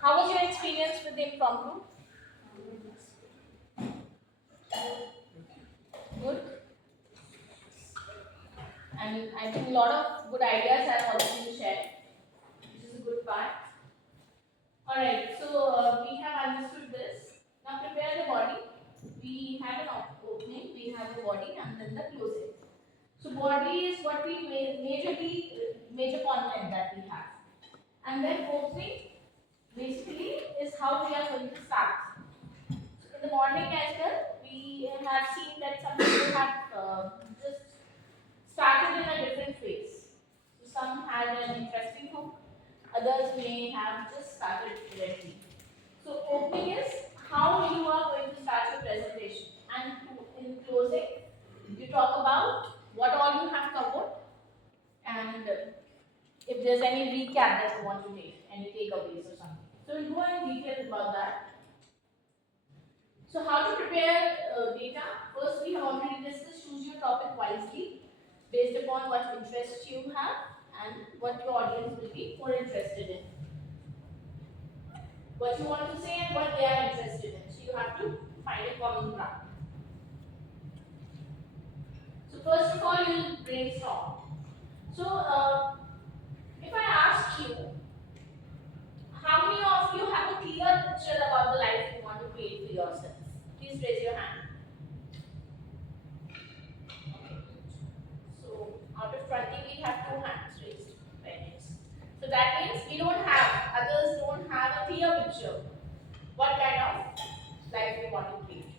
How was your experience with the impromptu? Good. And I think a lot of good ideas have also been shared, which is a good part. Alright, so we have understood this. Now prepare the body. We have an opening, we have the body, and then the closing. So body is what we major content that we have. And then opening basically is how we are going to start. So in the morning as well, we have seen that some people have just started in a different phase. So some had an interesting hook, others may have just started directly. So opening is how you are going to start your presentation, and in closing, you talk about what all you have covered, and if there's any recap that you want to take, any takeaways or something. So we'll go in detail about that. So how to prepare data? First, we have already discussed choose your topic wisely based upon what interests you have and what your audience will be more interested in. What you want to say and what they are interested in. So you have to find a common ground. So first of all, you will brainstorm. So if I ask you, how many of you have a clear picture about the life you want to create for yourselves? Please raise your hand. So out of 20, we have 2 hands raised. Right? So that means we don't have, others don't have a clear picture what kind of life we want to create.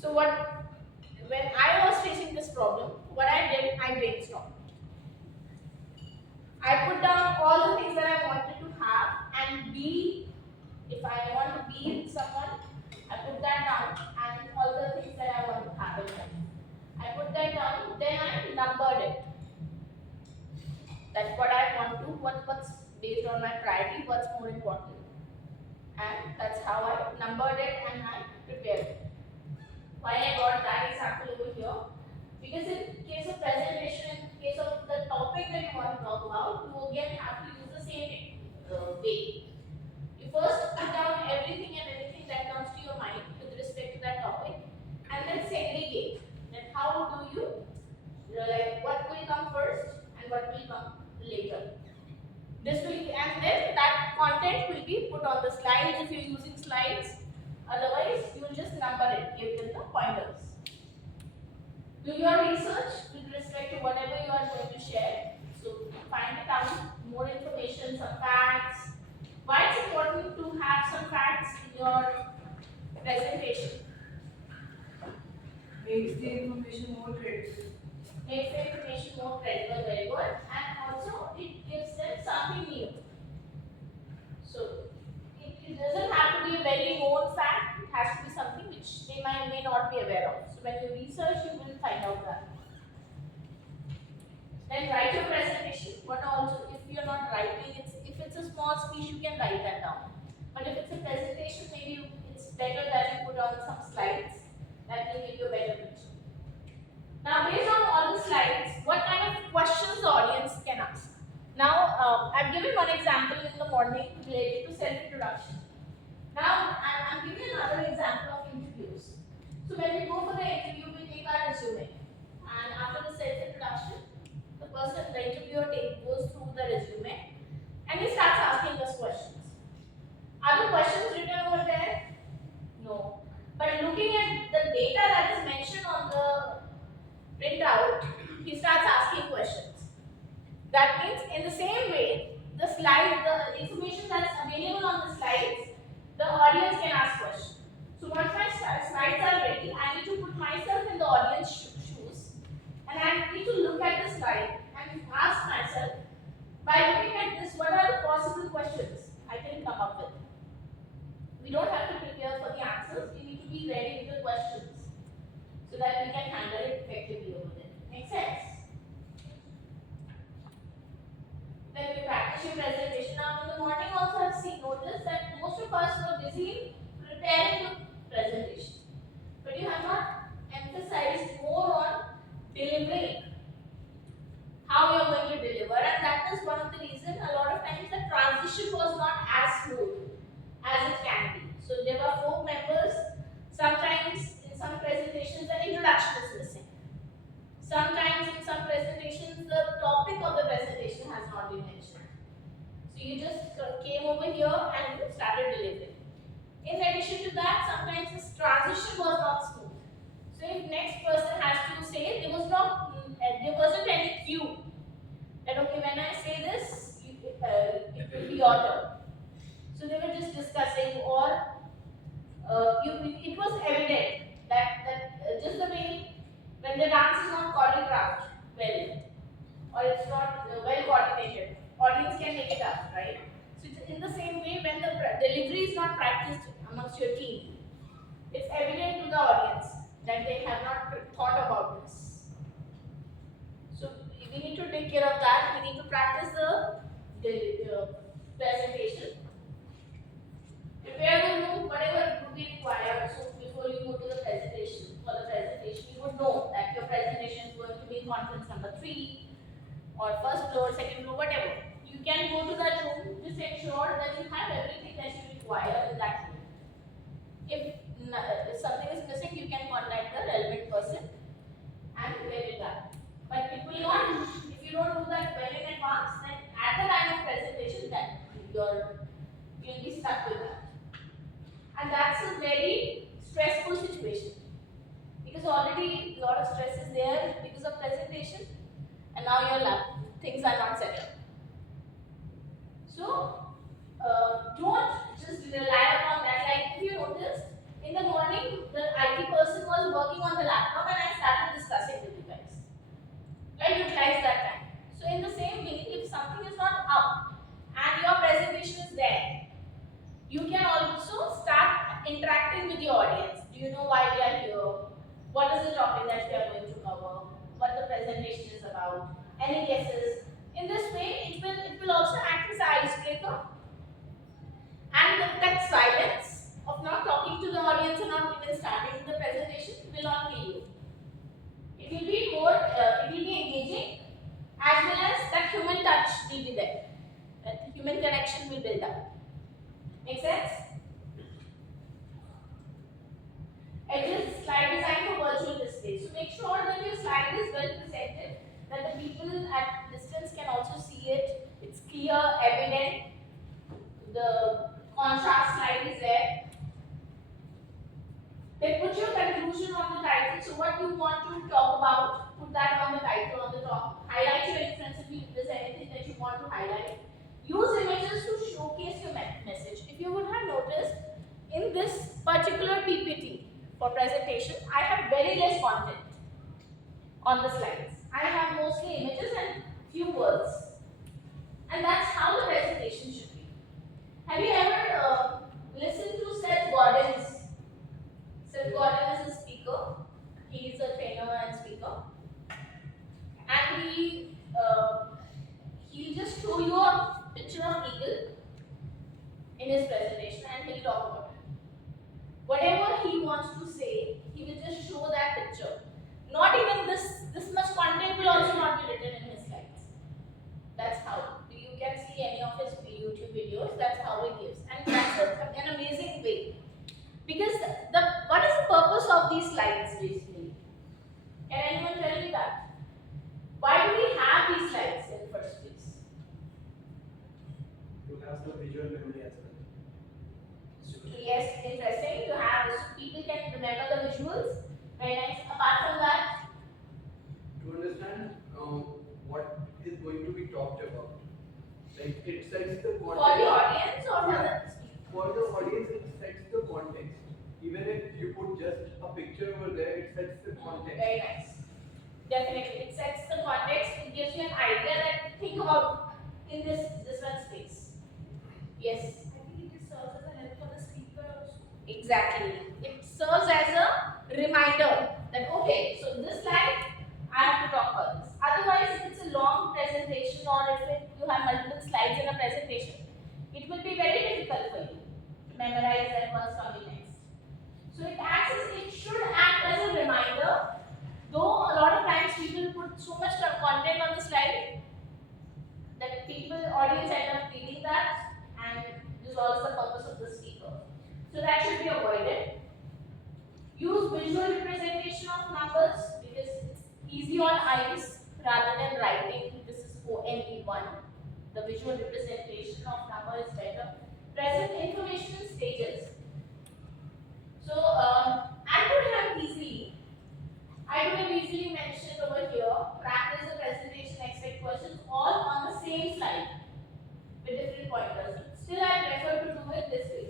So when I was facing this problem, what I did, I brainstormed. I put down all the things that I wanted to have and be, if I want to be with someone, I put that down, and all the things that I want to have in life. I put that down, then I numbered it. That's what I want to, what's based on my priority, what's more important. And that's how I numbered it and I prepared it. Why I got that example over here? Because in case of presentation, in case of the topic that you want to talk about, you again have to use the same way. You first put down everything and anything that comes to your mind with respect to that topic, and then segregate. Then how do you, like, what will come first and what will come later. This will, and then that content will be put on the slides if you're using slides. Otherwise, you will just number it, give them the pointers. Do your research with respect to whatever you are going to share. So find it out, more information, some facts. Why it's important to have some facts in your presentation? Makes the information more credible. Makes the information more credible, very good. And also it gives them something new. So it doesn't have to be a very known fact, it has to be something which they may not be aware of. So when you research, you will find out that. Then write your presentation, but also if you're not writing, if it's a small speech, you can write that down. But if it's a presentation, maybe it's better that you put on some slides that will give you a better picture. Now, based on all the slides, what kind of questions the audience can ask? Now, I've given one example in the morning related to self-introduction. Now, I'm giving another example of interviews. So when we go for the interview, we take our resume. And after the self-introduction, the interviewer goes through the resume and he starts asking us questions. Are the questions written over there? No. But looking at the data that is mentioned on the printout, he starts asking questions. That means in the same way, the information that's available on the slides, the audience can ask questions. So once my slides are ready, I need to put myself in the audience shoes, and I need to look at the slide and ask myself, by looking at this, what are the possible questions I can come up with? We don't have to prepare for the answers, we need to be ready with the questions so that we can handle it effectively over there. Make sense? Then we practice your presentation. Now in the morning also I've noticed that most of us were busy preparing the presentation. But you have not emphasized more on delivering. How you are going to deliver, and that is one of the reasons a lot of times transition was not as smooth as it can be. So there were 4 members. Sometimes in some presentations the introduction is missing. Sometimes in some presentations the topic of the presentation has not been mentioned. So you just came over here and you started delivering. In addition to that, sometimes this transition was not smooth. So if next person has to say, there wasn't any cue that okay, when I say this, it will be your turn. So they were just discussing, or it was evident that just the way when the dance is not choreographed well, or it's not well coordinated, audience can make it up, right? So it's in the same way when the delivery is not practiced amongst your team, it's evident to the audience that they have not thought about this. So we need to take care of that. We need to practice the presentation. Prepare the room, whatever would be required. So before you go to the presentation, for the presentation, you would know that your presentation is going to be in conference number 3 or first floor, second floor, whatever. You can go to that room. Just ensure that you have everything that you require in that room. If something is missing, you can contact the relevant person and get it done. But if you don't do that well in advance, then at the time of presentation, then you'll be stuck with that. And that's a very stressful situation because already a lot of stress is there because of presentation, and now things are not set up. So don't just rely upon that. Like if you notice, in the morning the IT person was working on the laptop and I started discussing with you guys. Right? Utilize that time. So in the same way, if something is not up and your presentation is there, you can also start interacting with the audience. Do you know why we are here? What is the topic that we are going to cover? What the presentation is about? Any guesses? In this way, it will also act as an icebreaker. And that silence of not talking to the audience and not even starting the presentation will not kill you. It will be more, it will be engaging, as well as that human touch will be there. That human connection will build up. Make sense? Edges, slide design for virtual display. So make sure that your slide is well presented, that the people at distance can also see it. It's clear, evident. The contrast slide is there. Then put your conclusion on the title. So what you want to talk about, put that on the title on the top. Highlight your influence if there's anything that you want to highlight. Use images to showcase your message. If you would have noticed, in this particular PPT for presentation, I have very less content on the slides. I have mostly images and few words. And that's how the presentation should be. Have you ever listened to Seth Godin? Seth Godin is a speaker. He is a trainer and speaker. And he'll just show you a picture of eagle in his presentation and he'll talk about it. Whatever he wants to say, he will just show that picture. Not even this much content will also not be written in his slides. That's how. You can see any of his YouTube videos, that's how he gives. And that's an amazing way. Because what is the purpose of these slides basically? Can anyone tell me that? Why do we have these slides in the first place? To have the visual memory as well. Yes, interesting to have so people can remember the visuals. Very nice. Apart from that, To understand what is going to be talked about. Like it sets the for context. the audience or for the For the audience, it sets the context. Even if you put just a picture over there, it sets the context. Very nice. Definitely, it sets the context. It gives you an idea that think about in this one space. Yes. I think it serves as a help for the speaker also. Exactly. It serves as a reminder that okay, so this slide I have to talk about this. Otherwise, if it's a long presentation or if you have multiple slides in a presentation, it will be very difficult for you to memorize and what's coming next. So it should act as a reminder. Though a lot of times people put so much content on the slide that audience end up reading that on eyes rather than writing. This is ONE1. The visual representation of number is better. Present information stages. So I could have easily mentioned over here, practice the presentation, expect questions, all on the same slide with different pointers. Still, I prefer to do it this way.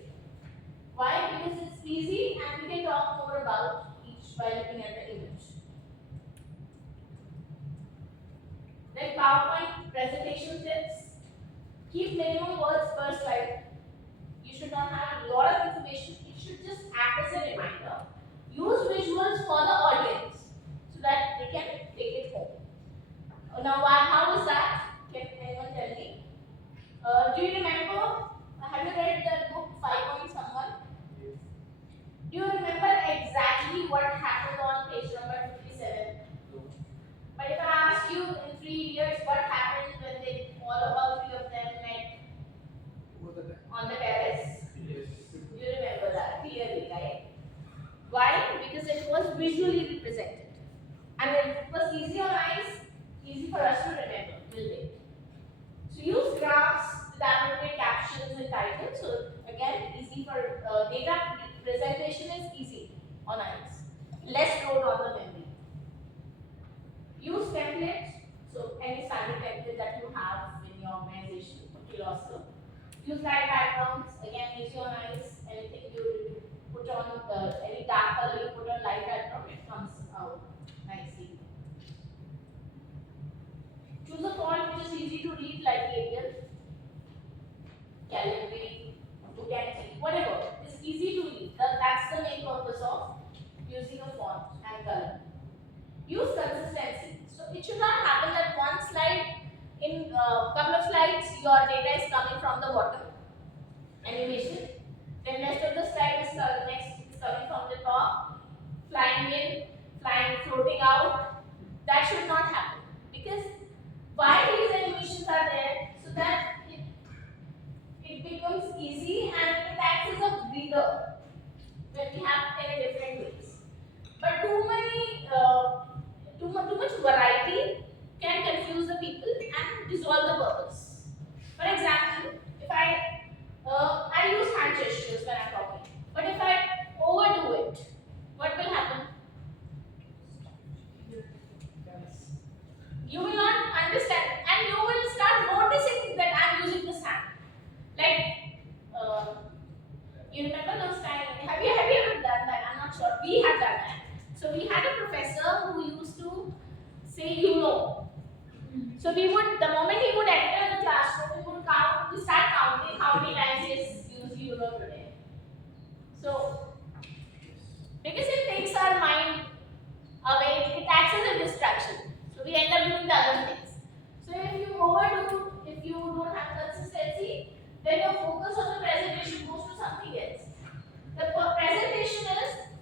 Why? Because it's easy and we can talk more about each by looking at the image. Then PowerPoint presentation tips. Keep minimum words per slide. You should not have a lot of information. It should just act as a reminder. Use visuals for the audience so that they can take it home. Now, how is that? Can anyone tell me? Do you remember? Have you read the book 5 Point Someone? Yes. Do you remember exactly what happened on page number 57? No. But if I ask you in 3 years, what happened when they all 3 of them met on the terrace? Yes. You remember that clearly, right? Why? Because it was visually represented. And it was easy on eyes, easy for us to remember, will it? So use graphs with appropriate captions and titles. So again, easy for data presentation is easy on eyes. Less load on the memory. Use templates. So any standard template that you have in your organization, okay, also. Use light backgrounds. Again, easy on eyes. Anything you put on, any dark color you put on light background, it comes out nicely. Choose a font which is easy to read, like Arial, Calibri, Bugatti, whatever. It's easy to read. That's the main purpose of using a font and color. Use consistency. So it should not happen that one slide, in a couple of slides, your data is coming from the bottom animation. Then rest of the slide is coming from the top, flying in, floating out. That should not happen. Because why these animations are there? So that it becomes easy and it acts as a breather when we have 10 different ways. But too much variety can confuse the people and dissolve the purpose. For example, if I use hand gestures when I'm talking, but if I overdo it, what will happen? You will not understand and you will start noticing that I'm using this hand. Like, you remember those times? Have you ever done that? I'm not sure. We have done that. So we had a professor who used to say, you know. So we would, the moment he would enter the classroom, we start counting how many times he has used you know today. So, because it takes our mind away, it acts as a distraction. So we end up doing the other things. So if you overdo, if you don't have consistency, then your focus on the presentation goes to something else. The presentation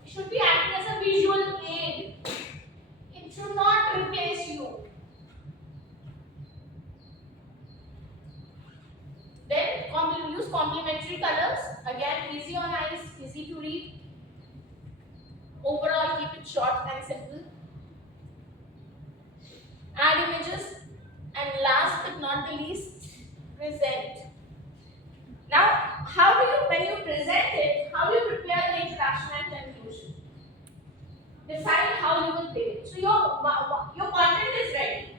should be acting as a visual aid. It should not replace you. Then use complementary colors. Again, easy on eyes, easy to read. Overall, keep it short and simple. Add images. And last but not the least, present. Now, when you present it, how do you prepare the introduction and conclusion? Decide how you will play it. So your content is ready.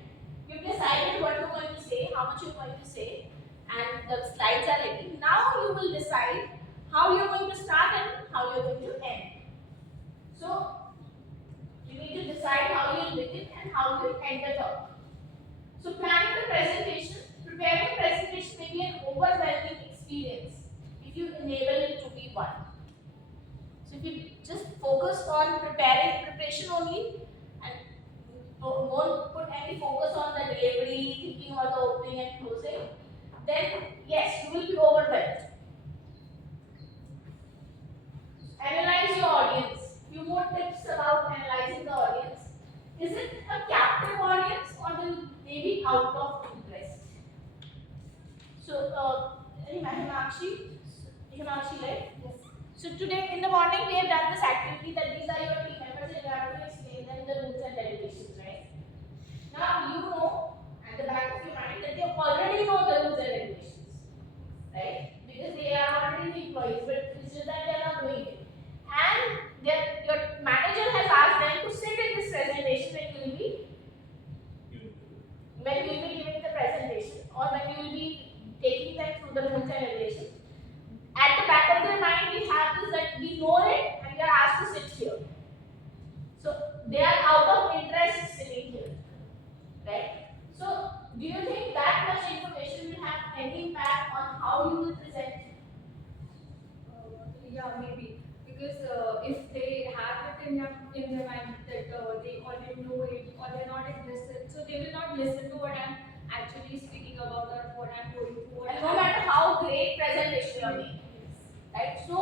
You've decided what you're going to say, how much you're going to say, and the slides are ready. Now you will decide how you're going to start and how you're going to end. So you need to decide how you'll begin and how you'll end the talk. So planning the presentation, preparing presentation may be an overwhelming experience if you enable it to be one. So if you just focus on preparation only and won't put any focus on the delivery, thinking about the opening and closing, then yes, you will be overwhelmed. Analyze your audience. Few more tips about analyzing the audience. Is it a captive audience or will they be out of interest? So, Himakshi, right? Yes. So today in the morning we have done this activity that these are your team members and you have to explain them the rules and regulations, right? Now you know at the back of your mind that they already know the rules and regulations, right? Because they are already the employees, but it's just that they are not doing it. And your manager has asked them to sit in this presentation when you will be giving the presentation or when you will be taking them through the rules and regulations. At the back of their mind, we have this that we know it and we are asked to sit here. So they are out of interest sitting here, right? So do you think that much information will have any impact on how you will present? Yeah, maybe. Because if they have it in their mind that they already know it or they're not interested, so they will not listen to what I'm actually speaking about or what I'm going through. And no matter how great presentation you are making, right? So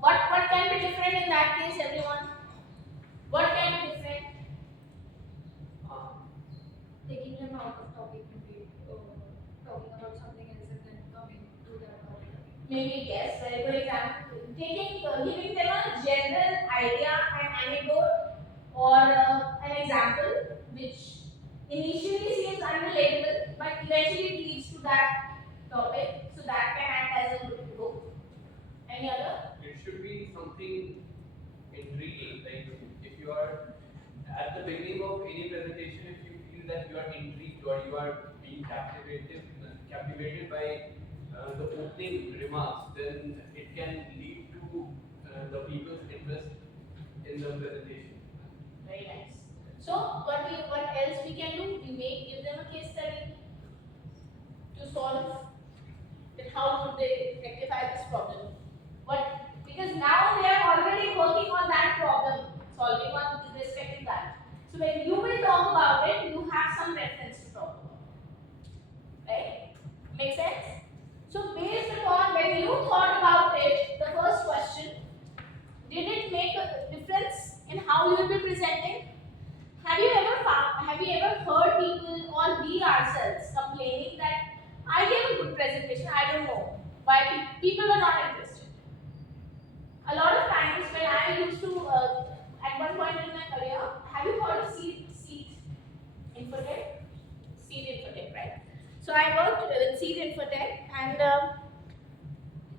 what can be different in that case, everyone? What can be different? Taking them out of topic, maybe talking about something else and then coming to that topic. Maybe yes, very good example. Giving them a general idea, an anecdote, or an example which initially seems unrelatable, but eventually leads to that topic. So that can act as a good hook. Any other? It should be something intriguing. Like if you are at the beginning of any presentation, if you feel that you are intrigued or you are being captivated by the opening remarks, then it can lead to the people's interest in the presentation. Very nice. So what else we can do? We may give them a case study to solve that how would they rectify this problem. Because now they are already working on that problem, solving on respect to that. So when you will talk about it, you have some reference to talk about. Right? Make sense? So based upon when you thought about it, the first question, did it make a difference in how you will be presenting? Have you ever heard people or we ourselves complaining that I gave a good presentation, I don't know why people are not interested? A lot of times when I used to, at one point in my career, have you heard of Seed Infotech? Seed Infotech, right? So I worked with Seed Infotech and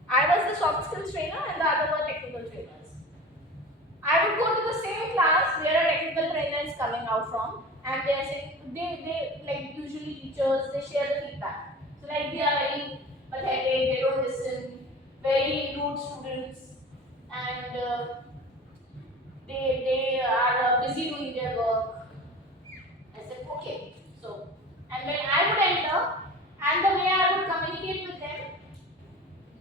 I was the soft skills trainer and the other were technical trainers. I would go to the same class where a technical trainer is coming out from and they are saying, they like usually teachers, they share the feedback. So like they are very pathetic, they don't listen, very rude students, and they are busy doing their work. I said, okay. So, and when I would enter, and the way I would communicate with them,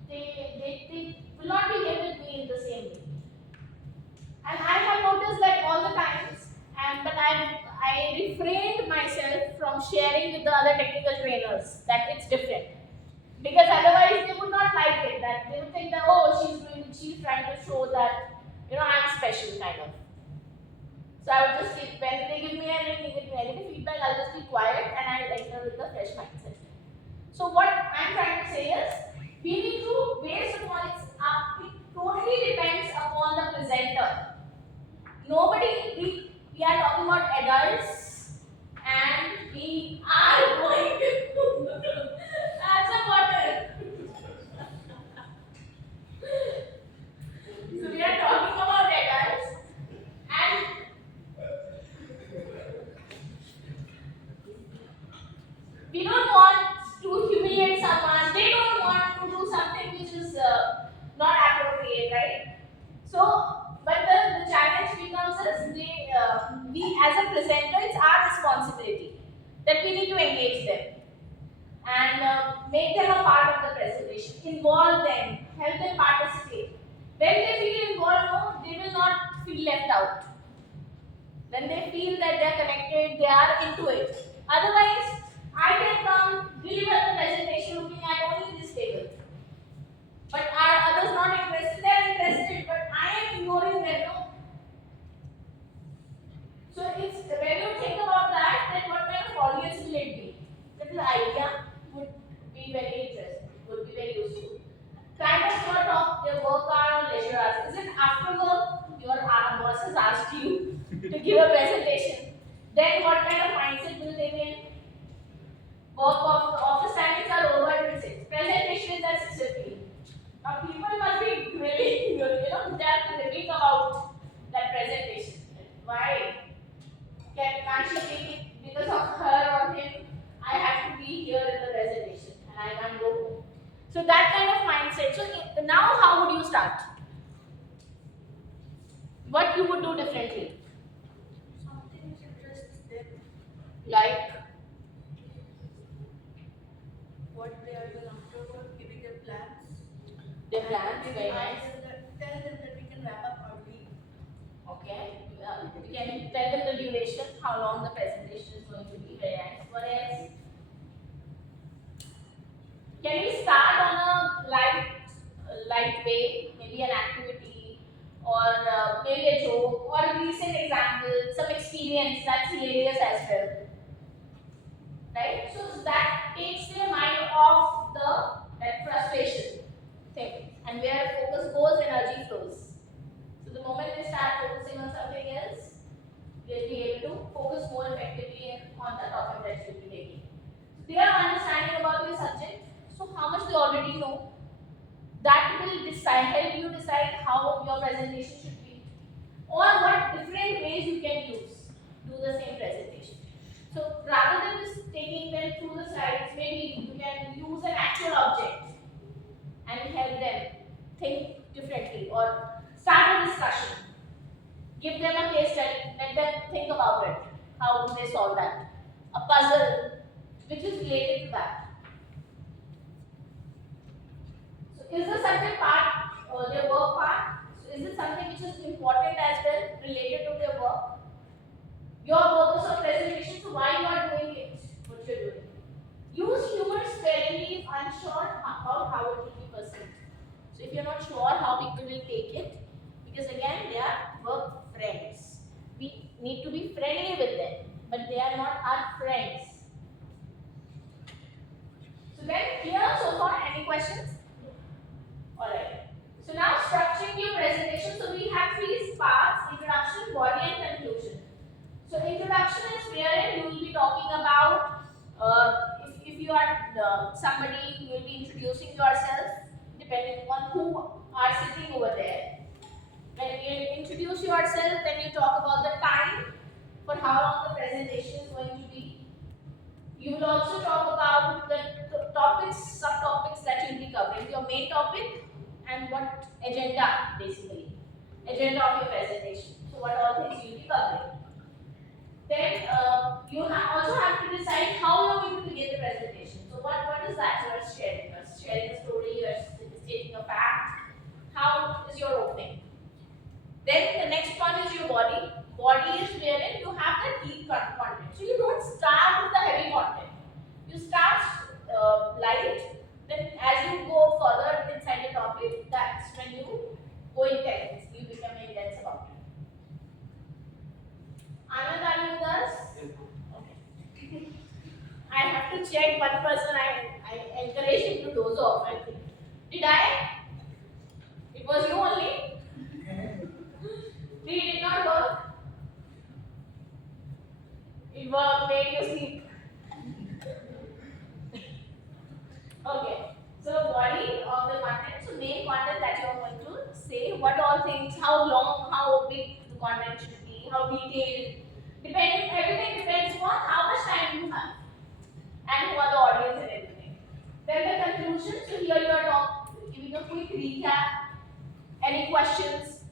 they will not behave with me in the same way. And I have noticed that all the times, but I refrained myself from sharing with the other technical trainers that it's different. Because otherwise they would not like it, that they would think that, oh, she's trying to show that, I'm special kind of. So I would just keep, when they give me any negative feedback, I'll just be quiet and I'll enter with a fresh mindset. So what I'm trying to say is, we need to, based upon it totally depends upon the presenter. We are talking about adults and we are going to have some water. So we are talking about adults and we don't want to humiliate someone. They don't want to do something which is not appropriate, right? So, but the challenge becomes is we as a presenter, it's our responsibility that we need to engage them and make them a part of the presentation, involve them, help them participate. When they feel involved, no, they will not feel left out. Then they feel that they are connected, they are into it. Otherwise, I can come, deliver the presentation looking at only this table. But are others not interested? They are interested, but I am ignoring them, no? So it's when you think about that, then what kind of audience will it be? That the idea would be very interesting, would be very useful. Kind of your talk, your work hour or leisure hours. Is it after work? Your boss has asked you to give a presentation. Then what kind of mindset will they be So that kind of mindset. So now how would you start? What you would do differently? Something which interests them, Like, what they are doing afterward, giving their plans. their And plans, maybe very ask nice. them tell them that we can wrap up early. Okay. We can tell them the duration, how long the presentation is going to be. Very nice. What else? Can we start on a light way, maybe an activity, or maybe a joke, or a recent example, some experience that's hilarious as well, right? So that takes their mind off that frustration thing, and where focus goes, energy flows. So the moment they start focusing on something else, they'll be able to focus more effectively on the topic that you'll be taking. So they are understanding about your subject. So how much they already know, that will help you decide how your presentation should be, or what different ways you can do the same presentation. So rather than just taking them through the slides, maybe you can use an actual object and help them think differently, or start a discussion. Give them a case study, let them think about it. How would they solve that? A puzzle which is related to that. So is the subject part or their work part? So is it something which is important as well, related to their work? Your purpose of presentation, so why you are doing it, what you're doing. Use humor sparingly if unsure about how it will be perceived. So if you're not sure how people will take it, because again they are work friends. We need to be friendly with them, but they are not our friends. So then here so far, any questions? Alright. So now structuring your presentation. So we have three parts: introduction, body, and conclusion. So introduction is wherein you will be talking about if you are somebody, you will be introducing yourself depending on who are sitting over there. When you introduce yourself, then you talk about the time for how long the presentation is going to be. You will also talk about the topics, subtopics that you will be covering, your main topic and what agenda, basically. Agenda of your presentation. So what all things you will be covering. Then you also have to decide how you're going to begin the presentation. So what is that you are sharing? You are sharing a story, you are stating a fact. How is your opening? Then the next one is your body. Body is wherein you have the deep content. So you don't start with the heavy content. You start light. Then as you go further inside the topic, that's when you go intense. You become intense about it. Anand, are you with us? Okay. I have to check one person. I encourage him to doze off, I think. Did I? It was you only? Three did not work. It made you sleep. Okay. So body of the content. So main content that you are going to say. What all things, how long, how big the content should be, how detailed. Everything depends upon how much time you have and who are the audience and everything. Then the conclusion. So here you are giving a quick recap. Any questions?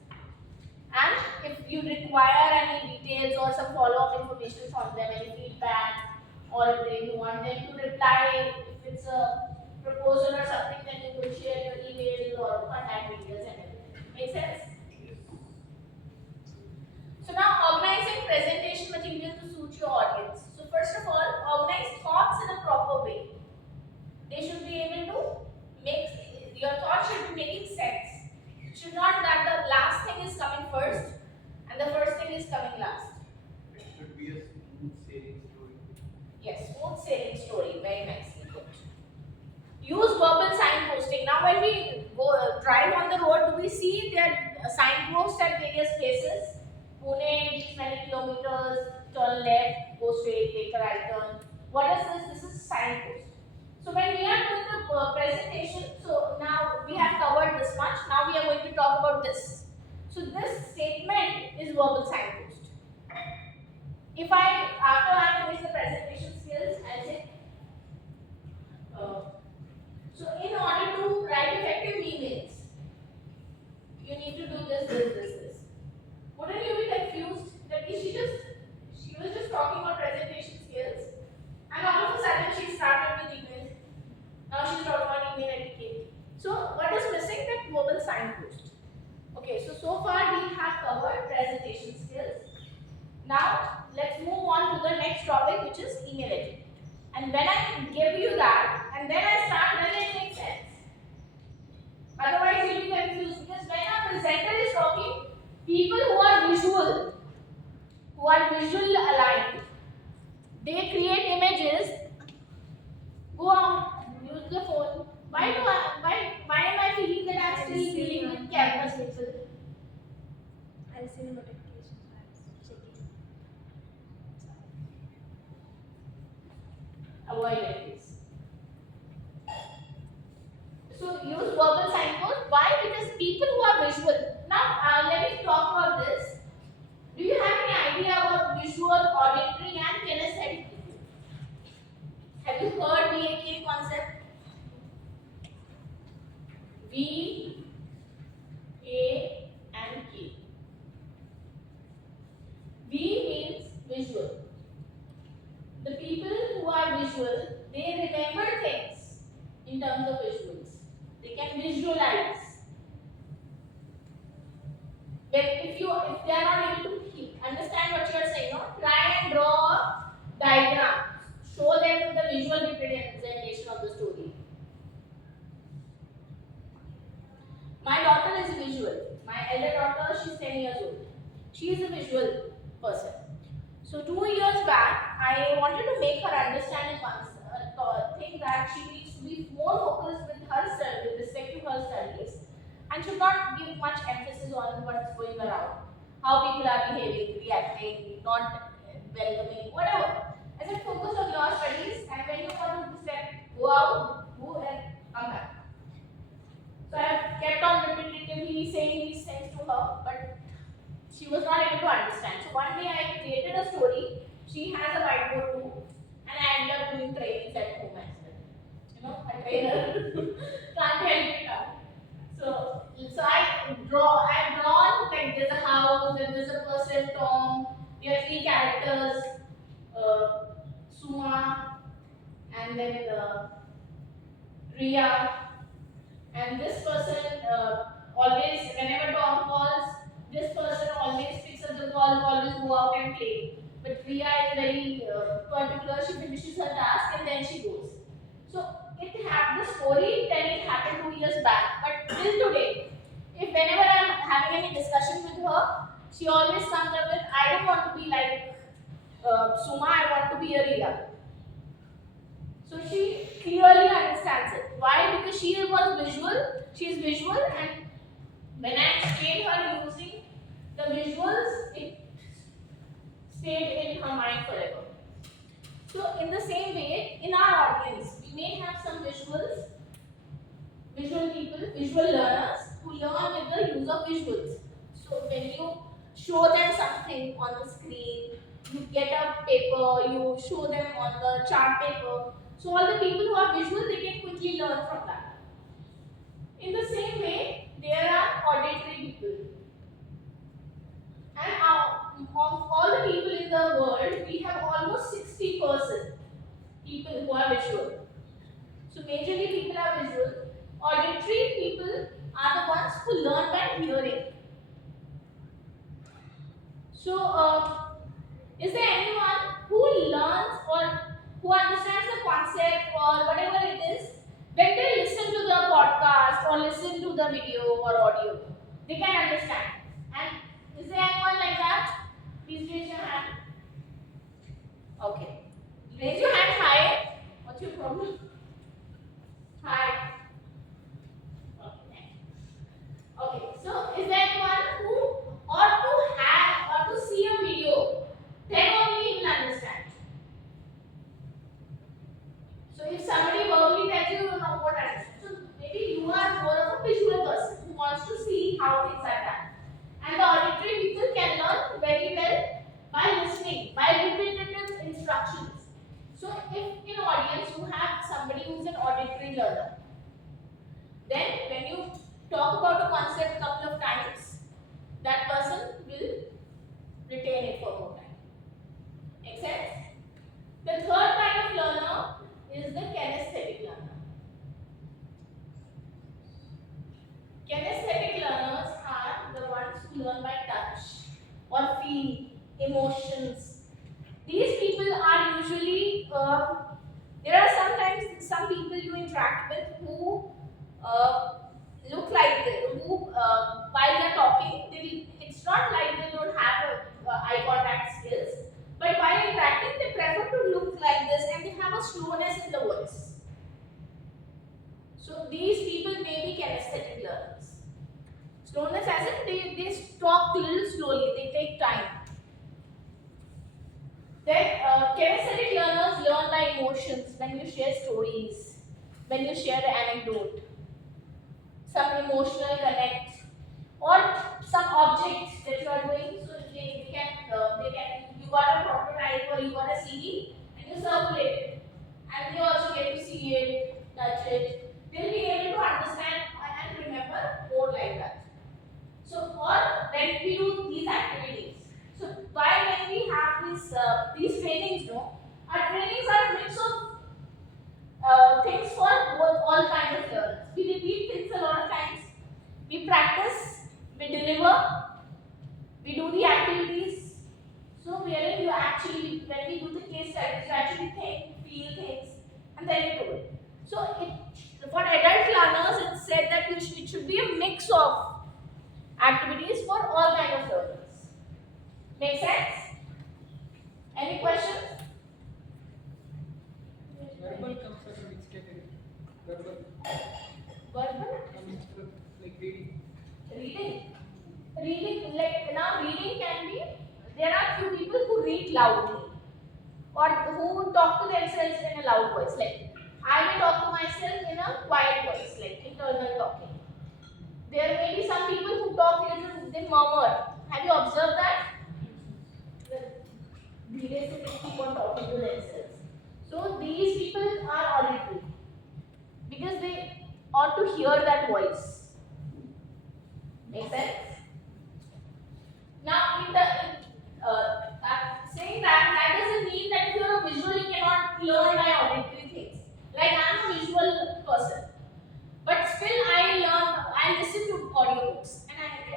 And if you require any details or some follow-up information from them, any feedback, or if you want them to reply, if it's a proposal or something, then you will share your email or contact details and everything. Make sense? So now organizing presentation material to suit your audience. So first of all, organize thoughts in a proper way. They should be able to make, your thoughts should be making sense. It should not that the last thing is coming first and the first thing is coming last. It should be a smooth sailing story. Yes, smooth sailing story, very nicely put. Use verbal signposting. Now when we go drive on the road, do we see there signposts at various places? Pune, these many kilometers, turn left, go straight, take a right turn. What is this? This is signpost. So when we are doing the presentation, so now we have covered this much. Now we are going to talk about this. So this statement is verbal signpost. If after I finish the presentation skills, I'll say, so in order to signpost. Okay, so far we have covered presentation skills. Now let's move on to the next topic, which is email etiquette. And when I give you that and then I start, then it makes sense. Otherwise you'll be confused, because when a presenter is talking, people who are visual aligned, they create images. Go on, use the phone. Why am I feeling that I'm still dealing with campus people? I'll see the notification. I'm checking. Avoid it, please. So use verbal signpost. Why? Because people who are visual. Now let me talk about this. Do you have any idea about visual, auditory, and kinesthetic? Have you heard VAK concept? V, A, and K. V means visual. The people who are visual, they remember things in terms of visuals. They can visualize. If they are not able to understand what you are saying, no? Try and draw a diagram. Show them the visual representation of the story. My daughter is visual. My elder daughter, she's 10 years old. She is a visual person. So 2 years back, I wanted to make her understand one thing, that she needs to be more focused with respect to her studies, and should not give much emphasis on what's going around, how people are behaving, reacting, not welcoming, whatever. I said focus on your studies, and when you want to go out, go and come back. So I kept on repetitively saying these things to her, but she was not able to understand. So one day I created a story. She has a whiteboard too, and I ended up doing trainings at home as well. You know, a trainer can't help it out. So I've drawn like there's a house, then there's a person, Tom. We have 3 characters, Suma, and then Ria. And this person always, whenever Tom calls, this person always picks up the call, always go out and play. But Ria is very particular. She finishes her task and then she goes. So the story telling happened 2 years back, but till today, if whenever I'm having any discussion with her, she always comes up with, I don't want to be like Suma, I want to be a Ria. So she clearly understands it. Why? Because she was visual. She is visual, and when I explained her using the visuals, it stayed in her mind forever. So in the same way, in our audience, we may have some visual people, visual learners who learn with the use of visuals. So when you show them something on the screen, you get a paper, you show them on the chart paper. So all the people who are visual, they can quickly learn from that. In the same way, there are auditory people. And of all the people in the world, we have almost 60% people who are visual. So majorly people are visual. Auditory people are the ones who learn by hearing. So is there anyone who learns or who understands the concept or whatever it is when they listen to the podcast or listen to the video or audio? They can understand. And is there anyone like that? Please raise your hand. Okay. Raise your hand high. What's your problem? Hi. Okay. Okay. So is there anyone who ought to have or to see a video? Then only he will understand. So if somebody verbally tells you, you know what I understand. So maybe you are more of a visual person who wants to see how things are done. And the auditory people can learn very well by listening, by repetitive instructions. So if in audience you have somebody who is an auditory learner, then when you talk about a concept a couple of times, that person will retain it for more time. Make sense? The third kind of learner is the kinesthetic learner. Kinesthetic learn by touch or feel emotions. These people are usually, there are sometimes some people you interact with who look like this, who while they're talking, it's not like they don't have eye contact skills, but while interacting, they prefer to look like this and they have a slowness in the voice. So these people may be kinesthetic learners. Slowness as in they talk a little slowly, they take time. Then kinesthetic learners learn by emotions when you share stories, when you share an anecdote, some emotional connect, or some object that you are doing. So they can you got a prototype or you got a CD and you circulate it, and they also get to see it, touch it. They'll be able to understand and remember more like that. So, or when we do these activities. So, why when we have these trainings, no, our trainings are a mix of things for all kinds of learners. We repeat things a lot of times. We practice, we deliver, we do the activities. So, wherein you actually, when we do the case studies, you actually think, feel things, and then you do it. So, for adult learners, it's said that it should be a mix of activities for all kinds of learners. Make sense? Any questions? Verbal comes under which category? Verbal Verbal? comes from like reading. Reading, like now reading can be, there are few people who read loudly or who talk to themselves in a loud voice. Like I may talk to myself in a quiet voice, like internal talking. There may be some people who talk little, they murmur. Have you observed that? They keep on talking to themselves. So these people are auditory because they ought to hear that voice. Make sense? Now, saying that doesn't mean that if you're a visual, you cannot learn by auditory things. Like I'm a visual person, but still I listen to audiobooks, and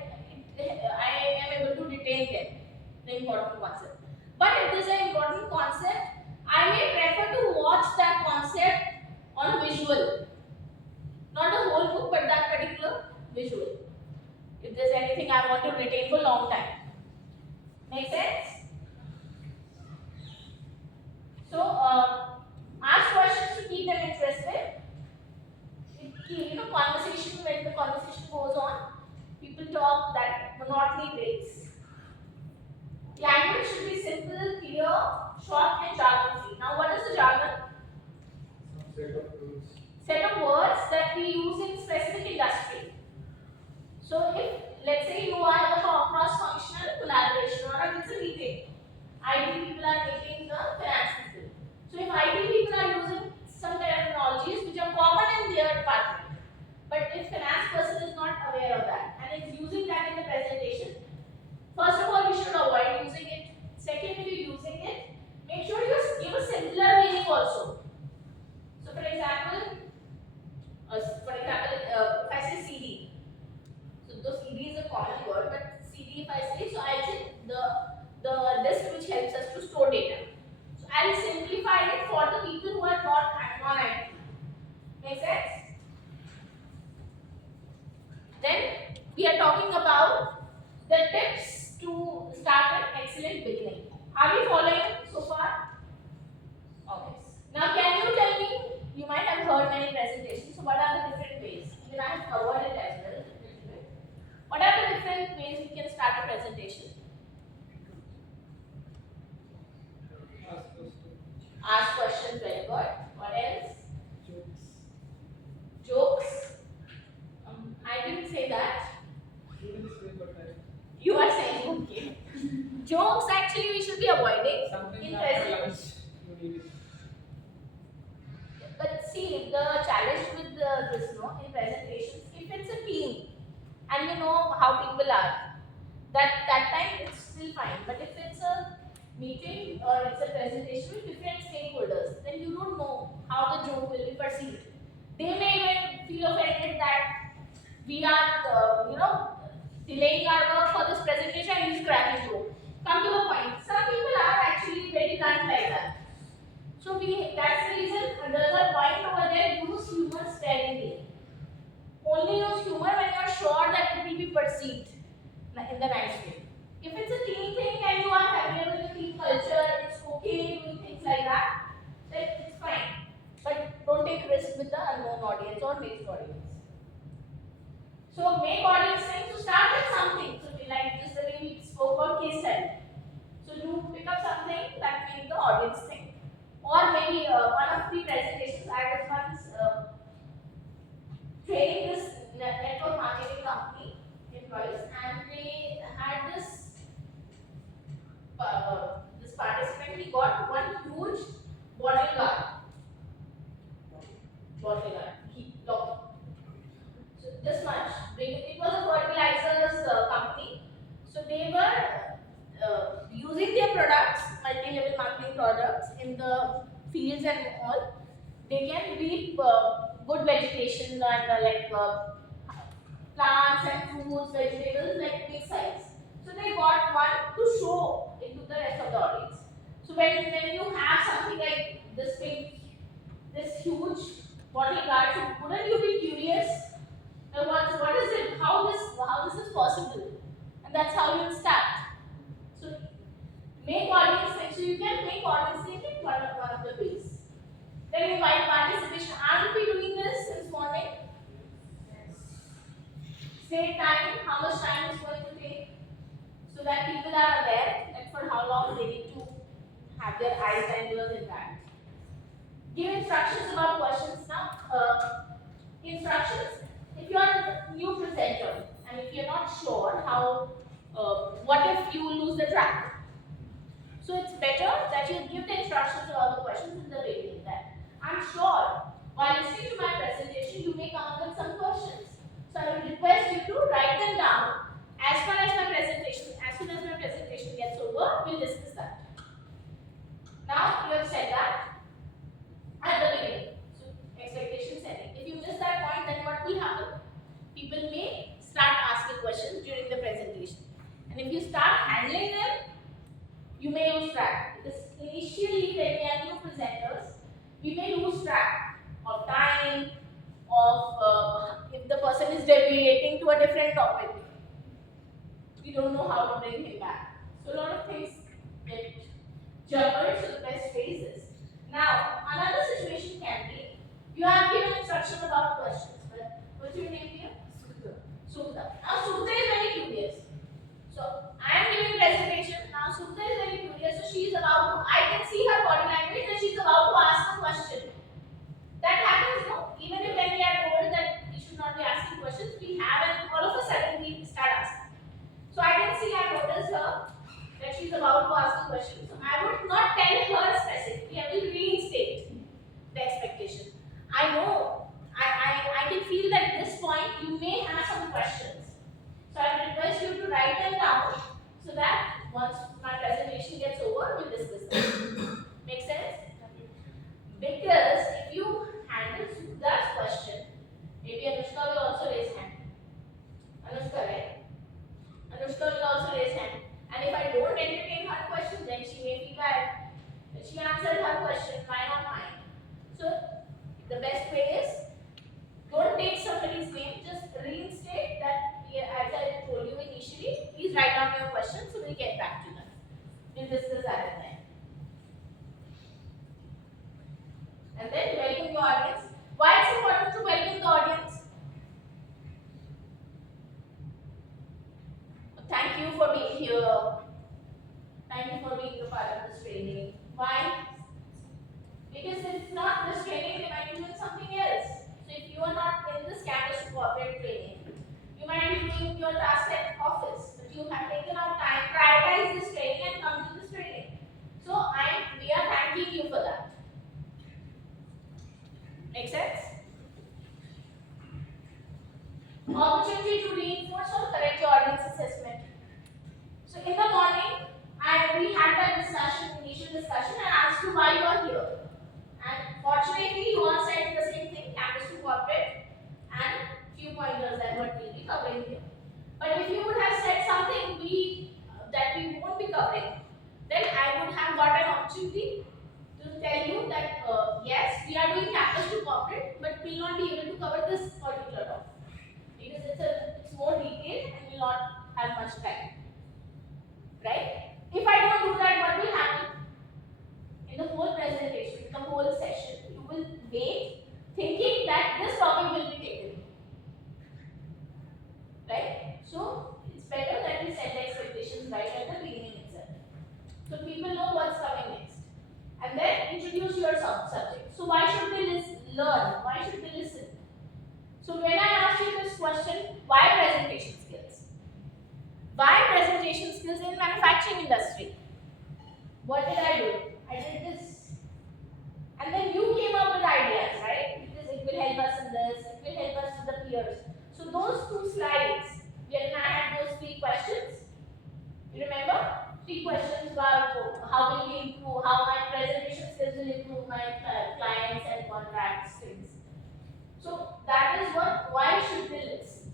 I am able to retain them, the important concept. But if there's an important concept, I may prefer to watch that concept on a visual, not the whole book, but that particular visual. If there's anything I want to retain for a long time. Make sense? So, ask questions to keep them interested. Conversation, when the conversation goes on, people talk, that monotony breaks. Language should be simple, clear, short, and jargon-free. Now, what is the jargon? Some set of rules. Set of words that we use in specific industry. So, if let's say you are a cross-functional collaboration or it's a meeting, IT people are meeting the finance people. So, if IT people are using some terminologies which are common in their department, but if finance person is not aware of that and is using that in the presentation, first of all, you should avoid using it. Second, if you're using it, make sure you give a simpler meaning also. So, for example, if I say CD, so the CD is a common word, but CD if I say, so I'll say the disk which helps us to store data. So I'll simplify it for the people who are not non-IT. Make sense? Then we are talking about the tips to start an excellent beginning. Are we following so far? Okay. Now can you tell me, you might have heard many presentations, so what are the different ways? Even I have covered it as well. What are the different ways we can start a presentation? Ask questions. Ask questions, very good. What else? Jokes. Jokes. I didn't say that. You didn't say, but You are saying okay. Jokes actually we should be avoiding sometimes in after presentation. lunch you need it. But see, the challenge with this, in presentations, if it's a team and you know how people are, that time it's still fine. But if it's a meeting or it's a presentation with different stakeholders, then you don't know how the joke will be perceived. They may even feel offended that we are, delaying our work for this presentation and he's cracking joke. Come to the point. Some people are actually very blunt like that. So that's the reason there's a point over there, use humor sparingly. Only use humor when you are sure that it will be perceived in the nice way. If it's a team thing and you are familiar with the team culture, it's okay doing things like that, then it's fine. But don't take risk with the unknown audience or mixed audience. So make audience think. So start with something. So like just the way we spoke about case study. So do pick up something that makes the audience think. Or maybe one of the presentations I was once training this network marketing company employees, and they had this this participant. He got one huge bottle guard. He locked. So this much. It was a fertilizers company. So they were using their products, multi-level marketing products in the fields and all. They can reap good vegetation and plants and fruits, vegetables like big size. So they got one to show it to the rest of the audience. So when you have something like this big, this huge bottle guard, so wouldn't you be curious? What is it? How this is possible? And that's how you start. So make audience think. So you can make audience think in one of the ways. Then invite participation. Aren't we doing this since morning? State time, how much time is going to take, so that people are aware that for how long they need to have their eyes and ears in that. Give instructions about questions now. Instructions, if you are a new presenter and if you're not sure how, what if you lose the track? So it's better that you give the instructions to all the questions in the beginning. That I'm sure while listening to my presentation, you may come up with some questions. So I will request you to write them down as soon as my presentation gets over, we'll discuss that. Now you have said that at the beginning. So expectation setting. If you miss that point, then what will happen? People may start asking questions during the presentation. And if you start handling them, you may lose track. Because initially when we are new presenters, we may lose track of time, of if the person is deviating to a different topic. We don't know how to bring him back. So a lot of things get jumbled, so the best phase is. Now, another situation can be, you have given instruction about questions, but what's your name here? Sukta. Now Sukta is very curious. So I am giving presentation. Now Sukta is very curious. So she is about to, I can see her body language that she is about to ask a question. That happens, no? Even if when we are told that we should not be asking questions, we have, and all of a sudden we start asking. So I can see, I notice her that she's about to ask a question. So I would not tell her specifically, I will reinstate the expectation. I know, I can feel that at this point you may have some questions. So I will request you to write them down so that once my presentation gets over, we'll discuss them. Make sense? Because if you handle that question, maybe Anushka will also raise hand. Anushka, right? Anushka will also raise hand. And if I don't entertain her question, then she may feel bad. But she answered her question, why not mine? So the best way is, don't take somebody's name, just reinstate that, as I told you initially, please write down your question so we'll get back to them. We'll discuss that at the end. And then welcome the audience. Why it's important to welcome the audience? Thank you for being here. Thank you for being a part of this training. Why? Because if it's not this training, they might be doing something else. So if you are not in this campus to corporate training, you might be doing your task at office, but you have taken out time, prioritize this training and come to this training. So we are thanking you for that. Make sense? Opportunity to reinforce or correct your audience assessment. So in the morning, we had that discussion, initial discussion, and asked you why you are here. And fortunately, you all said the same thing, campus to corporate, and few pointers that what we'll be covering here. But if you would have so people know what's coming next. And then introduce your subject. So why should they learn? Why should they listen? So when I asked you this question, why presentation skills? Why presentation skills in manufacturing industry? What did I do? I did this. And then you came up with ideas, right? Because it will help us in this, it will help us with the peers. So those 2 slides, when I had those 3 questions, you remember? 3 questions about how will we improve, how my presentation skills will improve my clients and contracts things. So that is what, why should they listen?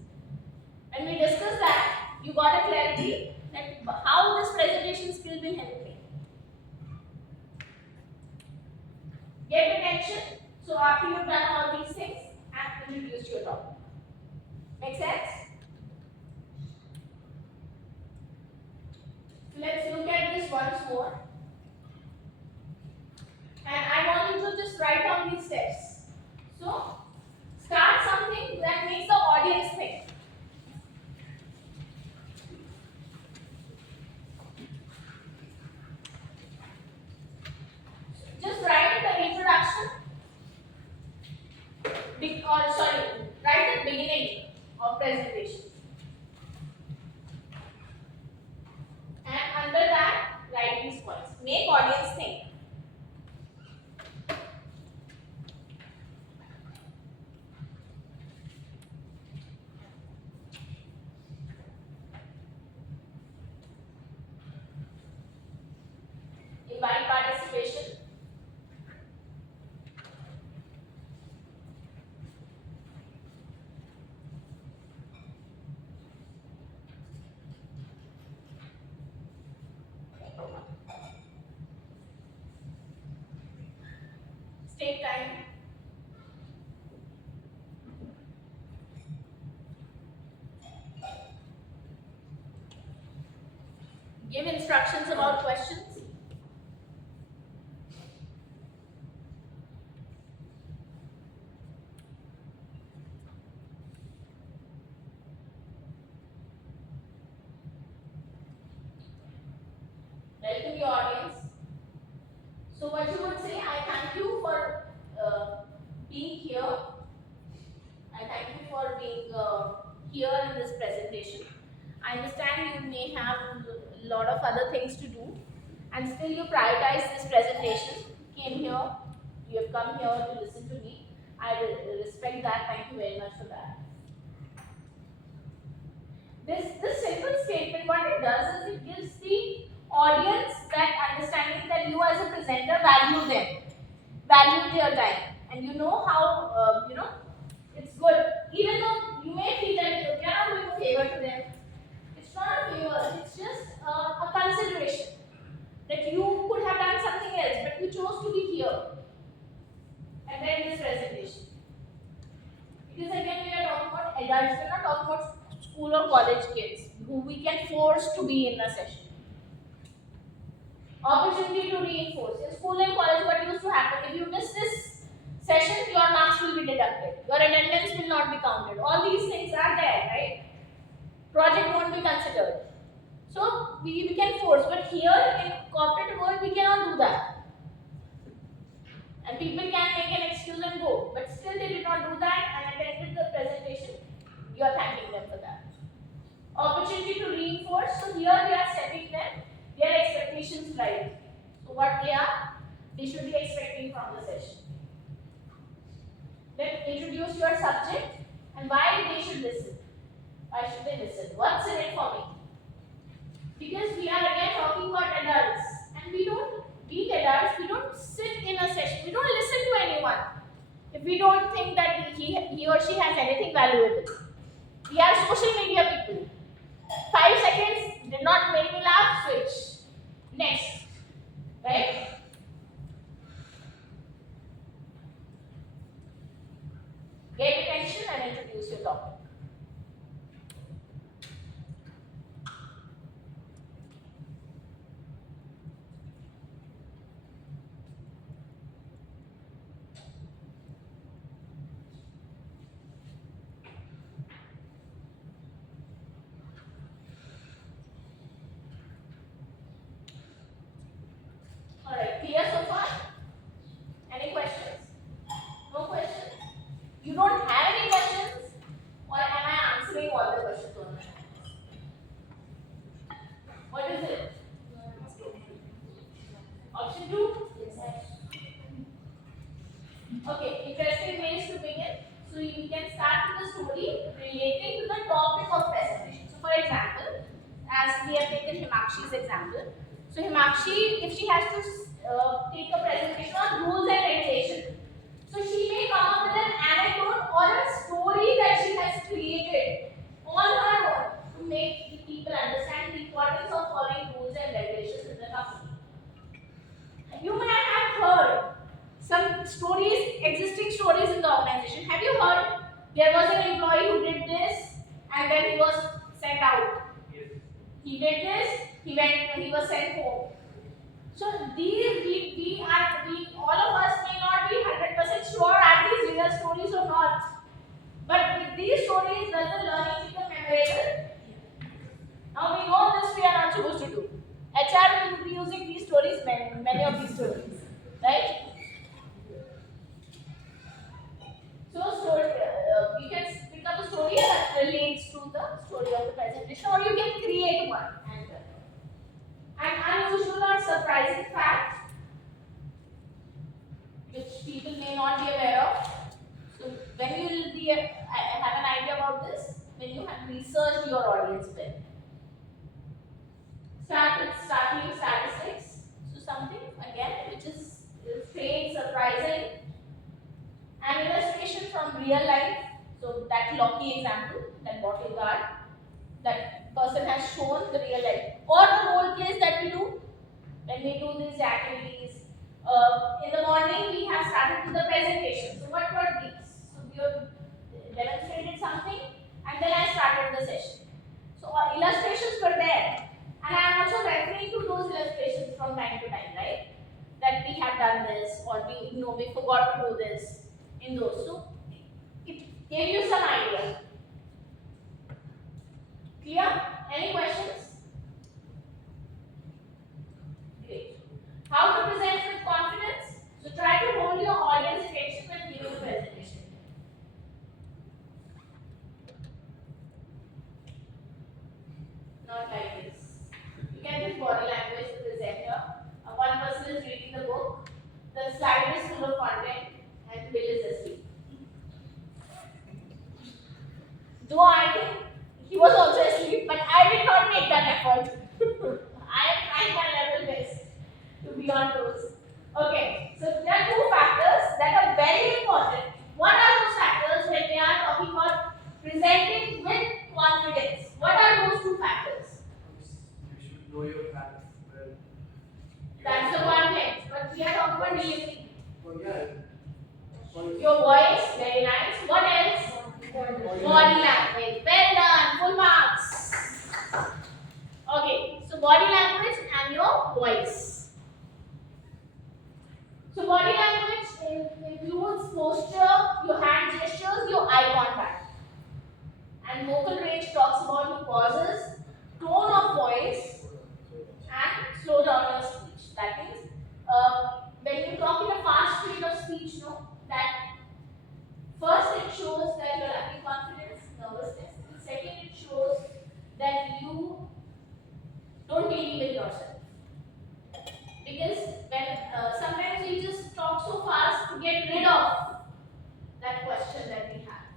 When we discuss that, you got a clarity that how this presentation skill will help me. Get attention. So after you've done all these things, and introduce your topic. Make sense? So let's look at this once more. And I want you to just write down these steps. So start something that makes the audience think. Just write the introduction, write the beginning of presentation. And under that, write these points. Make audience think. Invite participation. Take time. Give instructions about questions. Welcome the audience. So what you would say, I thank you for being here. I thank you for being here in this presentation. I understand you may have a lot of other things to do, and still you prioritize this presentation. Came here, you have come here to listen to me. I respect that. Thank you very much for that. This simple statement, what it does is it gives the audience that understanding that you as a presenter value them, value their time, and you know how it's good. Even though you may feel that you are not doing a favor to them, it's not a favor. It's just a consideration that you could have done something else, but you chose to be here and then this presentation. Because again, we are talking about adults. We are not talking about school or college kids who we can force to be in a session. Opportunity to reinforce. In school and college, what used to happen? If you miss this session, your marks will be deducted. Your attendance will not be counted. All these things are there, right? Project won't be considered. So we can force, but here in corporate world, we cannot do that. And people can make an excuse and go, but still they did not do that and attended the presentation. You are thanking them for that. Opportunity to reinforce. So here we are setting them their expectations right. So what they should be expecting from the session. Then introduce your subject and why they should listen. Why should they listen? What's in it for me? Because we are again talking about adults, and we don't, being adults, we don't sit in a session, we don't listen to anyone if we don't think that he or she has anything valuable. We are social media people. 5 seconds did not make me laugh, switch. Next. Right? Get attention and introduce your topic. we have taken Himakshi's example. So Himakshi, if she has to take a presentation on rules and regulations, so she may come up with an anecdote or a story that she has created on her own to make the people understand the importance of following rules and regulations in the company. You may have heard some stories, existing stories in the organization. Have you heard there was an employee who did this and then he was sent out? Yes. He did this, he was sent home. So these all of us may not be 100% sure are these real stories or not. But with these stories, does the learning become memorable? Now we know this we are not supposed to do. HR will be using these stories, many of these stories, right? So you can pick up a story that relates to the story of the presentation, or you can create one. An unusual or surprising fact, which people may not be aware of. So when you will be have an idea about this, when you have researched your audience well. Start with startling statistics. So something again which is strange, surprising. An illustration from real life. So that Loki example, that bottle guard, that person has shown the real life. Or the role plays that we do when we do these activities. In the morning we have started with the presentation. So what were these? So we have demonstrated something and then I started the session. So illustrations were there. And I am also referring to those illustrations from time to time, right? That we have done this or we forgot to do this in those. So it gave you some idea. Clear? Any questions? Great. How to present with confidence? So try to hold your audience attention when giving a presentation. Not like this. You can use body language to present here. One person is reading the book, the slide is full of content, and Bill is asleep. Though I think he was also asleep, but I did not make that effort. I am trying my level best to be on toes. Okay, so there are two factors that are very important. What are those factors when we are talking about presenting with confidence? What are those two factors? You should know your facts well. That's the one thing. But we are talking about delivery. Oh yeah. Your voice, very nice. What else? Body language. Well done. Full marks. Okay, so body language and your voice. So body language includes posture, your hand gestures, your eye contact. And vocal range talks about your pauses, tone of voice, and slow down your speech. That means when you talk in a fast rate of speech, that first it shows that you're lacking confidence, nervousness. And second, it shows that you don't believe in yourself. Because when sometimes we just talk so fast to get rid of that question that we have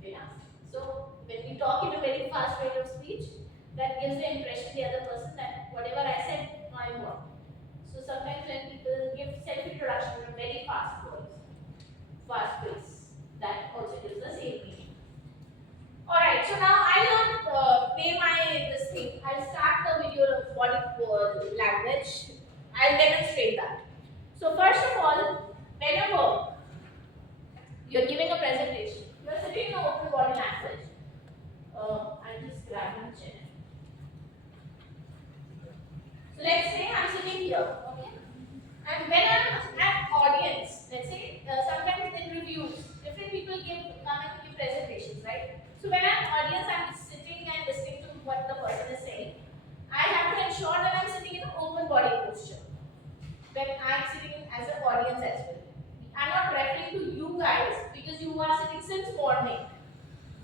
been asked. So when you talk in a very fast rate of speech, that gives the impression to the other person that whatever I said, no, I'm wrong. So sometimes when people give self-introduction in a very fast voice, fast pace, that also gives the same meaning. Alright, so now I will play this thing. I'll start the video of body language. I'll demonstrate that. So first of all, whenever you're giving a presentation, you're sitting in an open body language. I'll just grab my chair. So let's say I'm sitting here, okay? And when I'm at audience, let's say sometimes in reviews, different people come and give presentations, right? So when I'm audience, I'm sitting and listening to what the person is saying. I have to ensure that I'm sitting in an open body posture. When I'm sitting as an audience as well. I'm not referring to you guys because you are sitting since morning.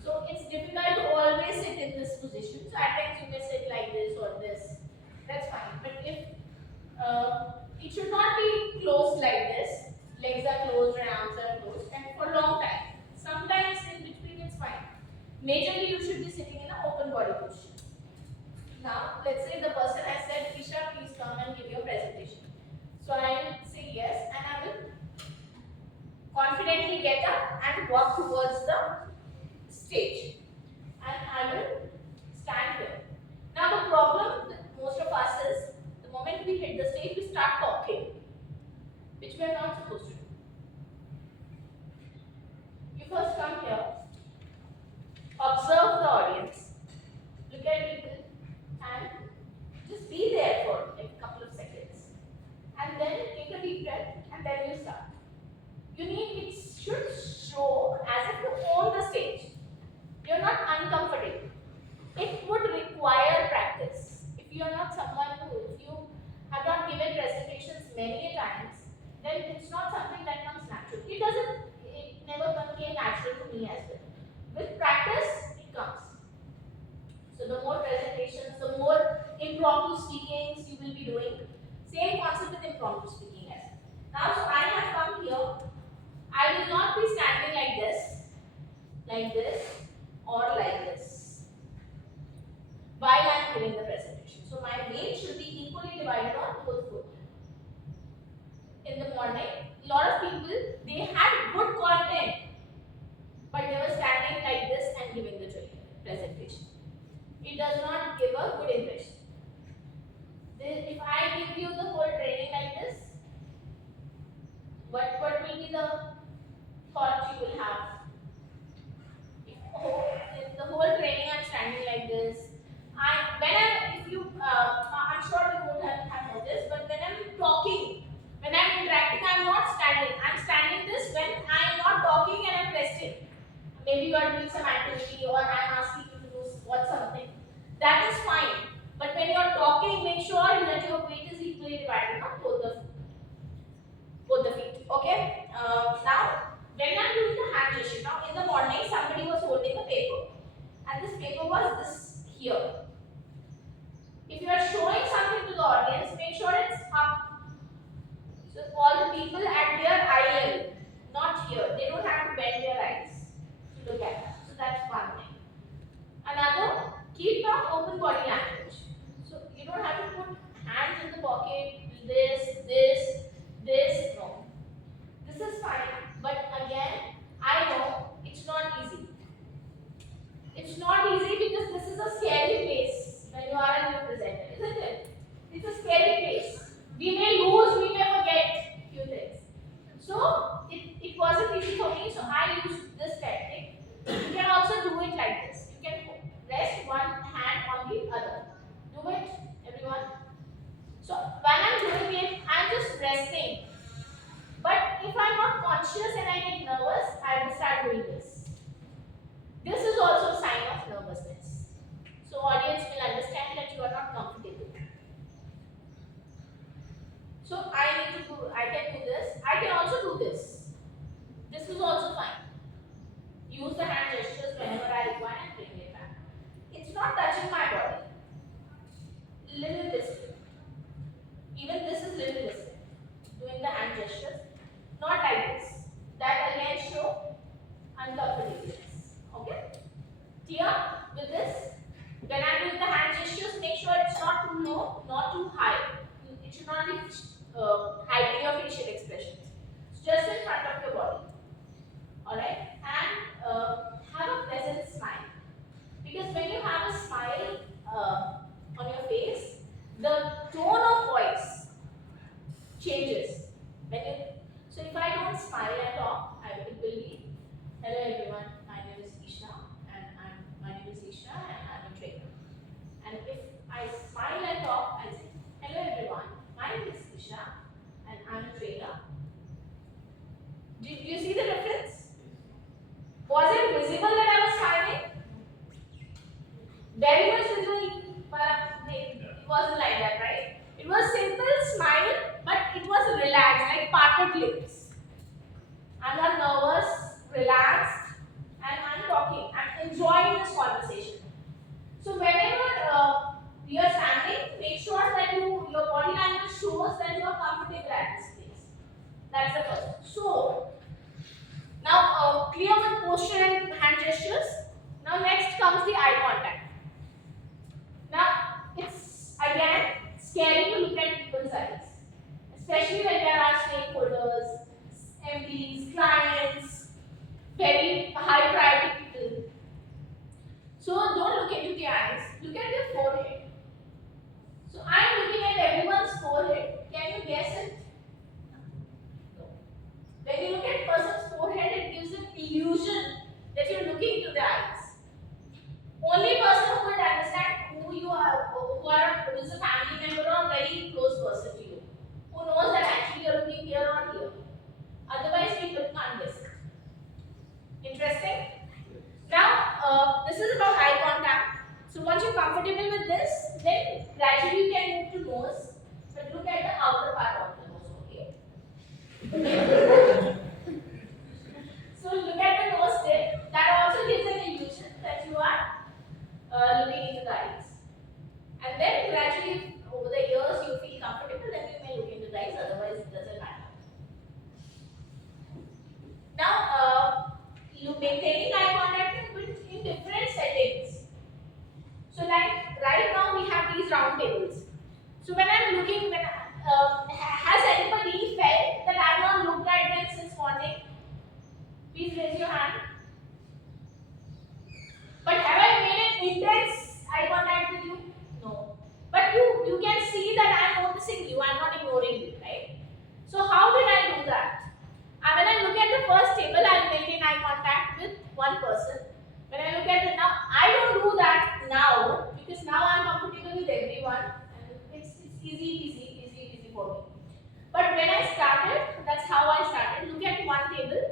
So it's difficult to always sit in this position. So at times you may sit like this or this. That's fine. But if it should not be closed like this. Legs are closed and arms are closed and for a long time. Sometimes in between it's fine. Majorly you should be sitting in an open body posture. Now, let's say the person has said, Isha, please come and give your presentation. So I will say yes, and I will confidently get up and walk towards the stage. And I will stand here. Now, the problem with most of us is the moment we hit the stage, we start talking, which we are not supposed to do. You first come here, observe the audience, look at people, and just be there for like a couple of seconds. And then take a deep breath, and then you start. It should show as if you own the stage. You're not uncomfortable. It would require practice. If you are not someone if you have not given presentations many times, then it's not something that comes natural. It never came natural to me as well. With practice, it comes. So the more presentations, the more impromptu speakings you will be doing. Same concept with impromptu speaking as well. Now, so I have come here. I will not be standing like this, or like this, while I am giving the presentation. So my weight should be equally divided on both foot. In the morning, a lot of people, they had good content, but they were standing like this and giving the presentation. It does not give a good impression. If I give you the whole training like this, what will be the thought you will have? In the whole training I'm standing like this. I'm sure you would have noticed, but when I'm talking, when I'm interacting, I'm not standing. I'm standing this when I'm not talking and I'm resting. Maybe you are doing some activity or I'm asking you to do something. That is fine. But when you're talking, make sure that your weight is equally divided on both the feet. Okay? Now, when I'm doing the hand gesture, now in the morning somebody was holding a paper, and this paper was this here. If you are showing something to the audience, make sure it's up. So all the people at their eye level, not here. They don't have to bend their eyes to look at that. So that's one thing. Another, keep your open body language. So you don't have to put hands in the pocket, this, no. This is fine, but again, I know it's not easy. It's not easy because this is a scary place when you are a new presenter, isn't it? It's a scary place. We may lose, we may forget few things. So it wasn't easy for me, so I used this technique. You can also do it like this. You can rest one hand on the other. Do it, everyone. So when I'm doing it, I'm just resting. But if I'm not conscious and I get nervous, I will start doing this. This is also a sign of nervousness. So audience will understand that you are not comfortable. So I can do this. I can also do this. This is also fine. Use the hand gestures whenever I require and bring it back. It's not touching my body. Little this way. Even this is little this way. Doing the hand gestures. Not like this. That again show uncomfortableness. Okay? Clear with this? When I'm doing the hand gestures, make sure it's not too low, not too high. It should not be hiding your facial expressions. It's just in front of your body. Alright? And have a pleasant smile. Because when you have a smile on your face, the tone of voice changes. So if I don't smile at all, it will be, hello everyone, my name is Isha, and I'm a trainer. And if I smile and talk, I say, hello everyone, my name is Isha, and I'm a trainer. Do you see the difference? Was it visible that I was smiling? Very much visible, but it wasn't like that, right? It was simple smile, but it was relaxed, like parted lips. I'm not nervous, relaxed, and I'm talking. I'm enjoying this conversation. So whenever you are standing, make sure that your body language shows that you are comfortable at this place. That's the first. So now clear with posture and hand gestures. Now next comes the eye contact. Now scary to look at people's eyes, especially when there are stakeholders, MPs, clients, very high priority people. So don't look into the eyes, look at their forehead. So I'm looking at everyone's forehead. Can you guess it? No. When you look at a person's forehead, it gives an illusion that you're looking to the eyes. Only person who would understand who you are, who is a family member or a very close person to you, who knows that actually you're looking here or here. Otherwise, people can't guess it. Interesting? Now, this is about eye contact. So once you're comfortable with this, then gradually you can move to nose. But look at the outer part of the nose, okay? So look at the nose tip. That also gives an illusion that you are looking into the eyes. And then gradually, over the years, you feel comfortable, then you may look into the eyes, otherwise it doesn't matter. Now, maintaining eye contact in different settings. So like right now we have these round tables. So when I'm looking, has anybody felt that I've not looked at them since morning? Please raise your hand. But have I made an intense eye contact with you? No. But you can see that I'm noticing you, I'm not ignoring you, right? So how did I do that? And when I look at the first table, I'll maintain eye contact with one person. When I look at the now, I don't do that now because now I'm comfortable with everyone and it's easy for me. But when I started, that's how I started. Look at one table,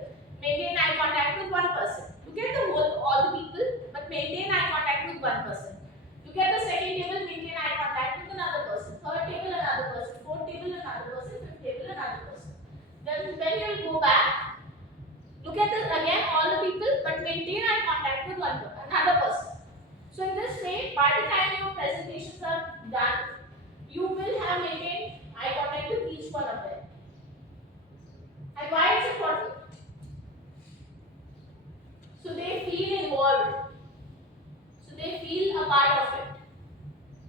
maintain eye contact with one person. Look at all the people, but maintain eye contact with one person. Look at the second table, maintain eye contact with another person. Third table, another person. Fourth table, another person. Fifth table, another person. Then you'll go back. Look at this again, all the people, but maintain eye contact with another person. So in this way, by the time your presentations are done, you will have maintained eye contact with each one of them. And why it's important? So they feel involved. So they feel a part of it.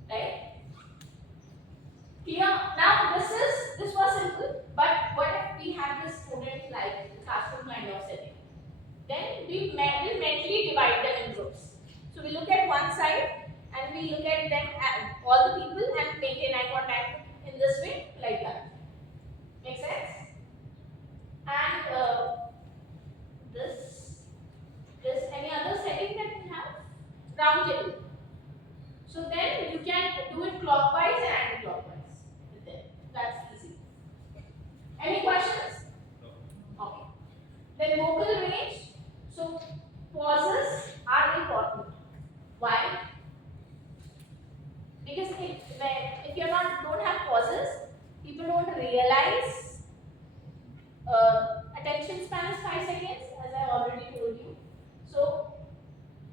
Right? Here, now this was simple, but what if we have this student like classroom kind of setting? Then we will mentally divide them in groups. So we look at one side and we look at them and all the people and maintain eye contact in this way, like that. Make sense? And this any other setting that we have? Round table. So then you can do it clockwise and anti-clockwise with them. That's easy. Any questions? No. Okay. Then vocal range. So pauses are important. Why? Because if you don't have pauses, people don't realize attention span is 5 seconds, as I already told you. So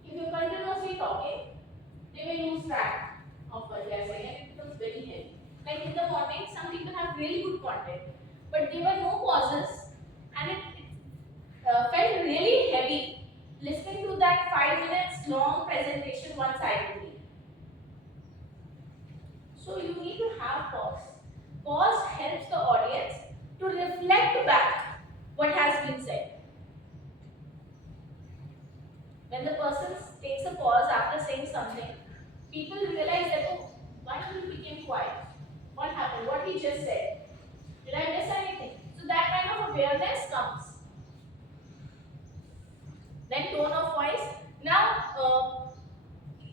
if you're continuously talking, they may lose track of what they are saying and it becomes very heavy. Like in the morning, some people have really good content, but there were no pauses and it felt really heavy listening to that 5 minutes long presentation one-sidedly. So you need to have pause. Pause helps the audience to reflect back what has been said. When the person takes a pause after saying something, people realize that, oh, why he became quiet? What happened? What he just said? Did I miss anything? So that kind of awareness comes. Then tone of voice. Now,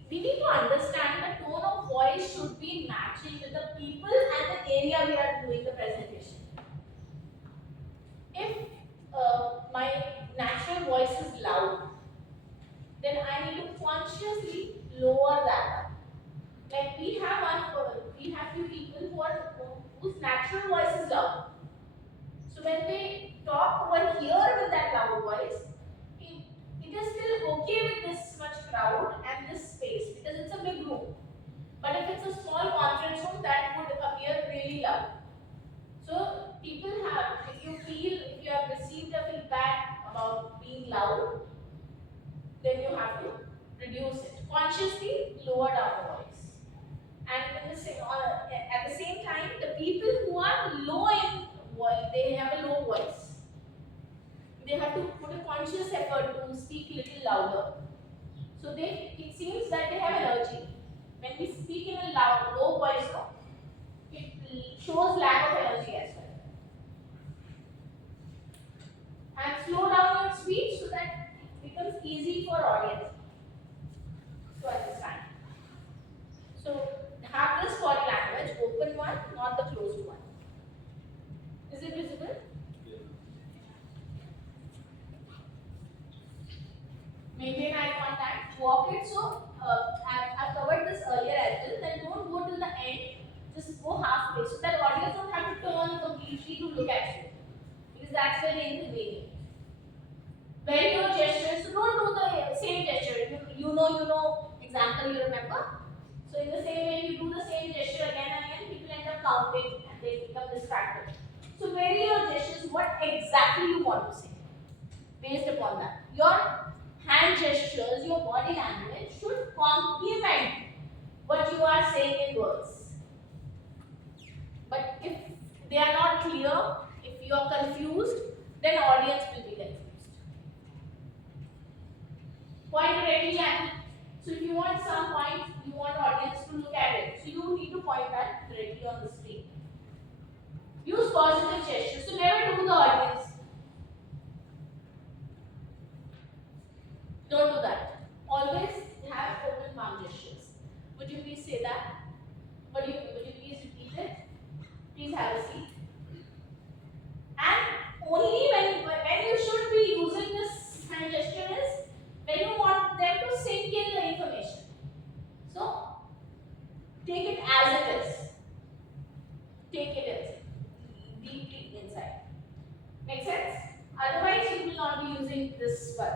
we need to understand the tone of voice should be matching with the people and the area we are doing the presentation. If my natural voice is loud, then I need to consciously lower that. Like we have few people whose natural voice is loud. So when they talk over here with that loud voice, it is still okay with this much crowd and this space because it's a big room. But if it's a small conference room, that would appear really loud. So people have, if you have received a feedback about being loud, then you have to reduce it. Consciously lower down the voice. And at the the same time, the people who are low in voice, they have a low voice. They have to put a conscious effort to speak a little louder. So it seems that they have energy. When we speak in a low voice, no, it shows lack of energy as well. And slow down your speech so that it becomes easy for audience to understand. So have this body language, open one, not the closed one. Is it visible? Maintain eye contact, walk it. So I've covered this earlier as well. Then don't go till the end, just go halfway so that audience don't have to turn completely to look at you, because that's very inconvenient. Vary your gestures. So don't do the same gesture. You know example you remember. So in the same way you do the same gesture again and again, people end up counting and they become distracted. So vary your gestures, what exactly you want to say. Based upon that, your hand gestures, your body language should complement what you are saying in words. But if they are not clear, if you are confused, then audience will be confused. Point directly at it. So if you want some point, you want audience to look at it. So you need to point that directly on the screen. Use positive gestures. So never do the audience. Don't do that. Always have open palm gestures. Would you please say that? Would you please repeat it? Please have a seat. And only when you should be using this hand gesture is when you want them to sink in the information. So take it as it is. Take it as deeply inside. Make sense? Otherwise, you will not be using this one,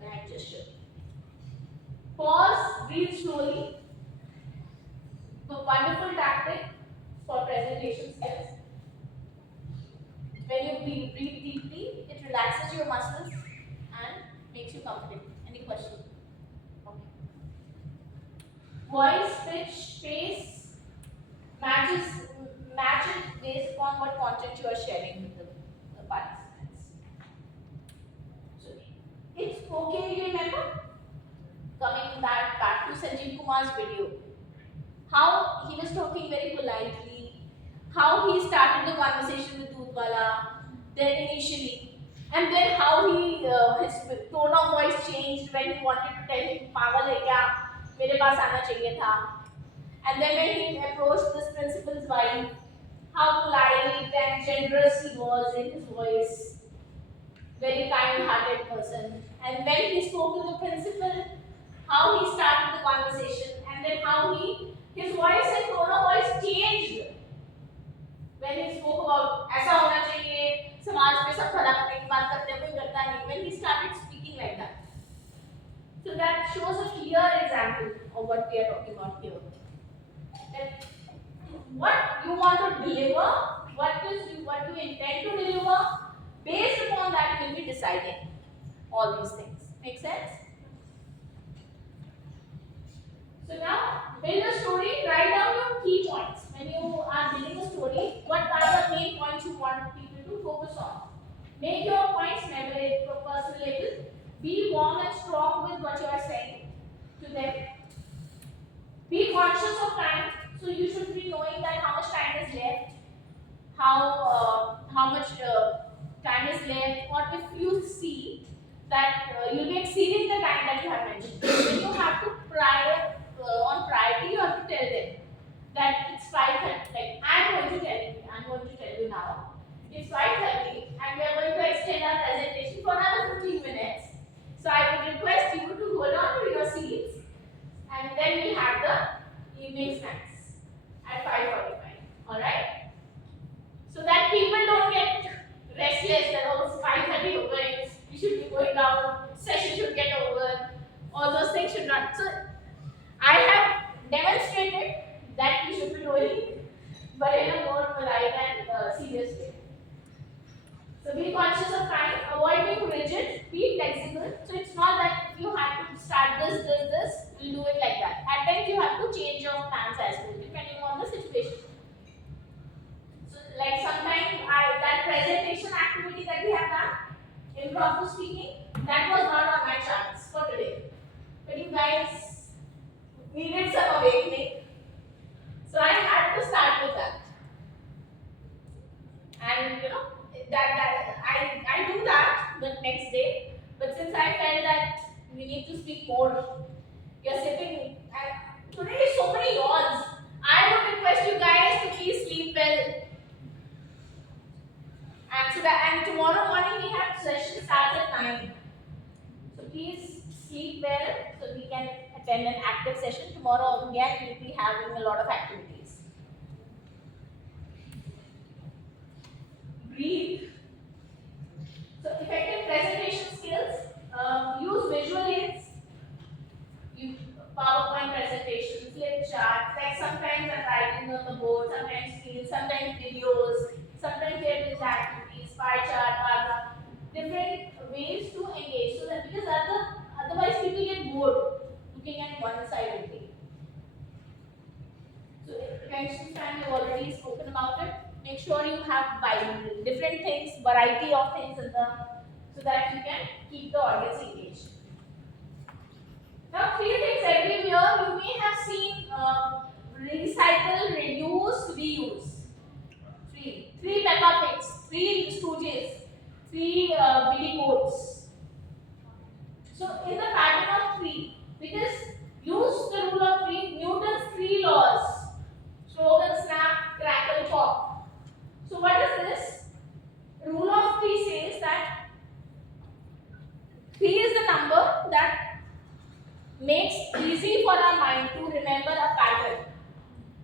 the hand gesture. Pause, breathe slowly. A wonderful tactic for presentation skills. When you breathe deeply, it relaxes your muscles and makes you comfortable. Any question? Okay. Voice, pitch, pace, match it based upon what content you are sharing with the participants. So it's okay, you remember? Coming back to Sanjeev Kumar's video. How he was talking very politely, how he started the conversation with Doodwala, then initially, and then how his tone of voice changed when he wanted to tell him, "Pagal hai kya? Mere paas aana chahiye tha." And then when he approached this principal's wife, how polite and generous he was in his voice, very kind-hearted person. And when he spoke to the principal, how he started the conversation, and then how his voice and tone of voice changed when he spoke about ऐसा होना चाहिए, समाज में सब खराब करने की बात करते हैं, कोई करता नहीं. When he started speaking like that, so that shows a clear example of what we are talking about here. That what you want to deliver, what you intend to deliver, based upon that you'll be deciding all these things. Make sense? So now, build a story, write down your key points. When you are building a story, what are the main points you want people to focus on? Make your points memorable, personal. Be warm and strong with what you are saying to them. Be conscious of time, so you should be knowing that how much time is left, how much time is left, or if you see that you'll be exceeding the time that you have mentioned. Then you have to on priority, you have to tell them that it's 5:30. Like I'm going to tell you now. It's 5:30 and we are going to extend our presentation for another 15 minutes. So I would request you to hold on to your seats, and then we have the evening snacks at 5:45. Alright? So that people don't get restless that oh, it's 5:30 over, we should be going out, session should get over, all those things should not. So I have demonstrated that you should be doing, but in a more polite and serious way. So be conscious of time, avoid being rigid, be flexible. So it's not that if you have to start this, we'll do it like that. At times you have to change your plans as well, depending on the situation. impromptu speaking, that was not on my charts for today. But you guys needed some awakening. So I had to start with that. And you know, I do that the next day. But since I felt that we need to speak more, you're sitting and today so many yawns. I would request you guys to please sleep well. And tomorrow morning we have session starts at 9. So please sleep well so we can attend an active session. Tomorrow again we'll be having a lot of activities. Breathe. So effective presentation skills. Use visual aids. You PowerPoint presentation, flip chart. Like sometimes I'm writing on the board, sometimes screens, sometimes videos, sometimes table activities, pie chart, bar graph. Different ways to engage. So that because otherwise people get bored looking at one side only. So attention span, we've already spoken about it. Make sure you have different things, variety of things in the so that you can keep the audience engaged. Now, 3 things everywhere you may have seen: recycle, reduce, reuse. 3 Peppa Pigs, 3 Stooges, 3 Billy Goats. So, in the pattern of 3, because use the rule of 3, Newton's 3 laws. Slogan, snap, crackle, pop. So, what is this? Rule of 3 says that 3 is the number that makes easy for our mind to remember a pattern.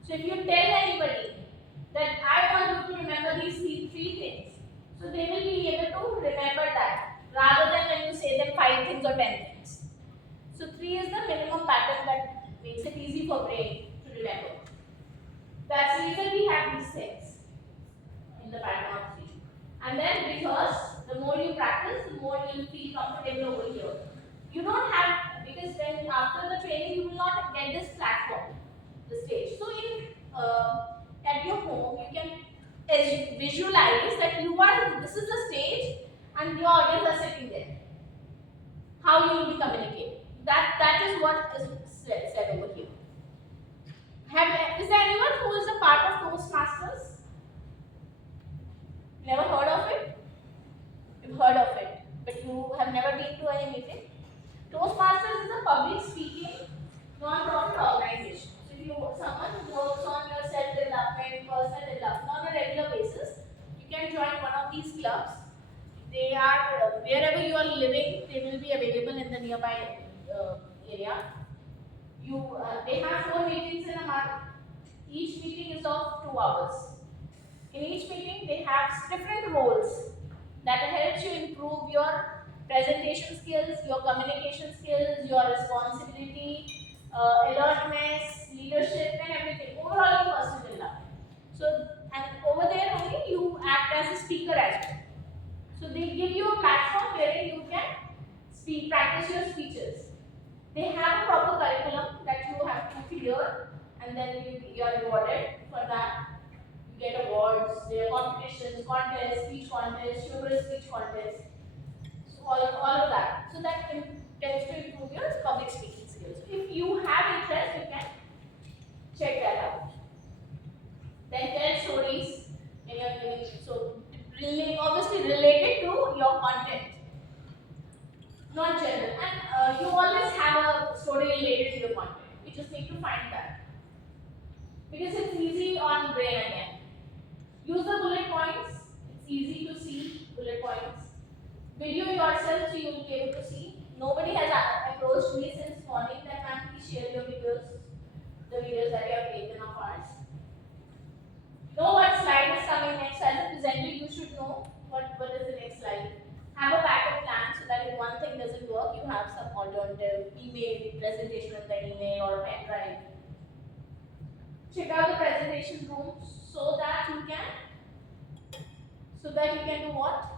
So if you tell anybody that I want you to remember these 3 things, so they will be able to remember that rather than when you say them 5 things or 10 things. So 3 is the minimum pattern that makes it easy for brain to remember. That's the reason we have these things in the pattern of 3. And then because the more you practice, the more you will feel comfortable over here. You don't have, because then after the training you will not get this platform, the stage. So at your home you can visualize that this is the stage and your audience are sitting there. How you will be communicating. That is what is said over here. Is there anyone who is a part of Toastmasters? Never heard of it? You've heard of it, but you have never been to any meeting. Toastmasters is a public speaking non-profit organization. So if someone who works on your self-development, personal development on a regular basis, you can join one of these clubs. They are wherever you are living, they will be available in the nearby area. They have 4 meetings in a month. Each meeting is of 2 hours. In each meeting, they have different roles that helps you improve your presentation skills, your communication skills, your responsibility, alertness, leadership, and everything. Overall, your personal development. So, and over there only you act as a speaker as well. So they give you a platform wherein you can practice your speeches. They have a proper curriculum that you have to clear, and then you are rewarded for that. You get awards, there are competitions, contests, speech contests, humorous speech contests. All of that. So that tends to improve your public speaking skills. If you have interest, you can check that out. Then tell stories in your giving. So obviously related to your content, not general. And you always have a story related to your content. You just need to find that. Because it's easy on brain again. Use the bullet points. It's easy to see bullet points. Video yourself so you will be able to see. Nobody has approached me since morning that ma'am, please share your videos, the videos that you have taken of ours. Know what slide is coming next. As a presenter, you should know what is the next slide. Have a backup plan so that if one thing doesn't work, you have some alternative email, presentation on the email or pen drive. Check out the presentation room so that you can do what?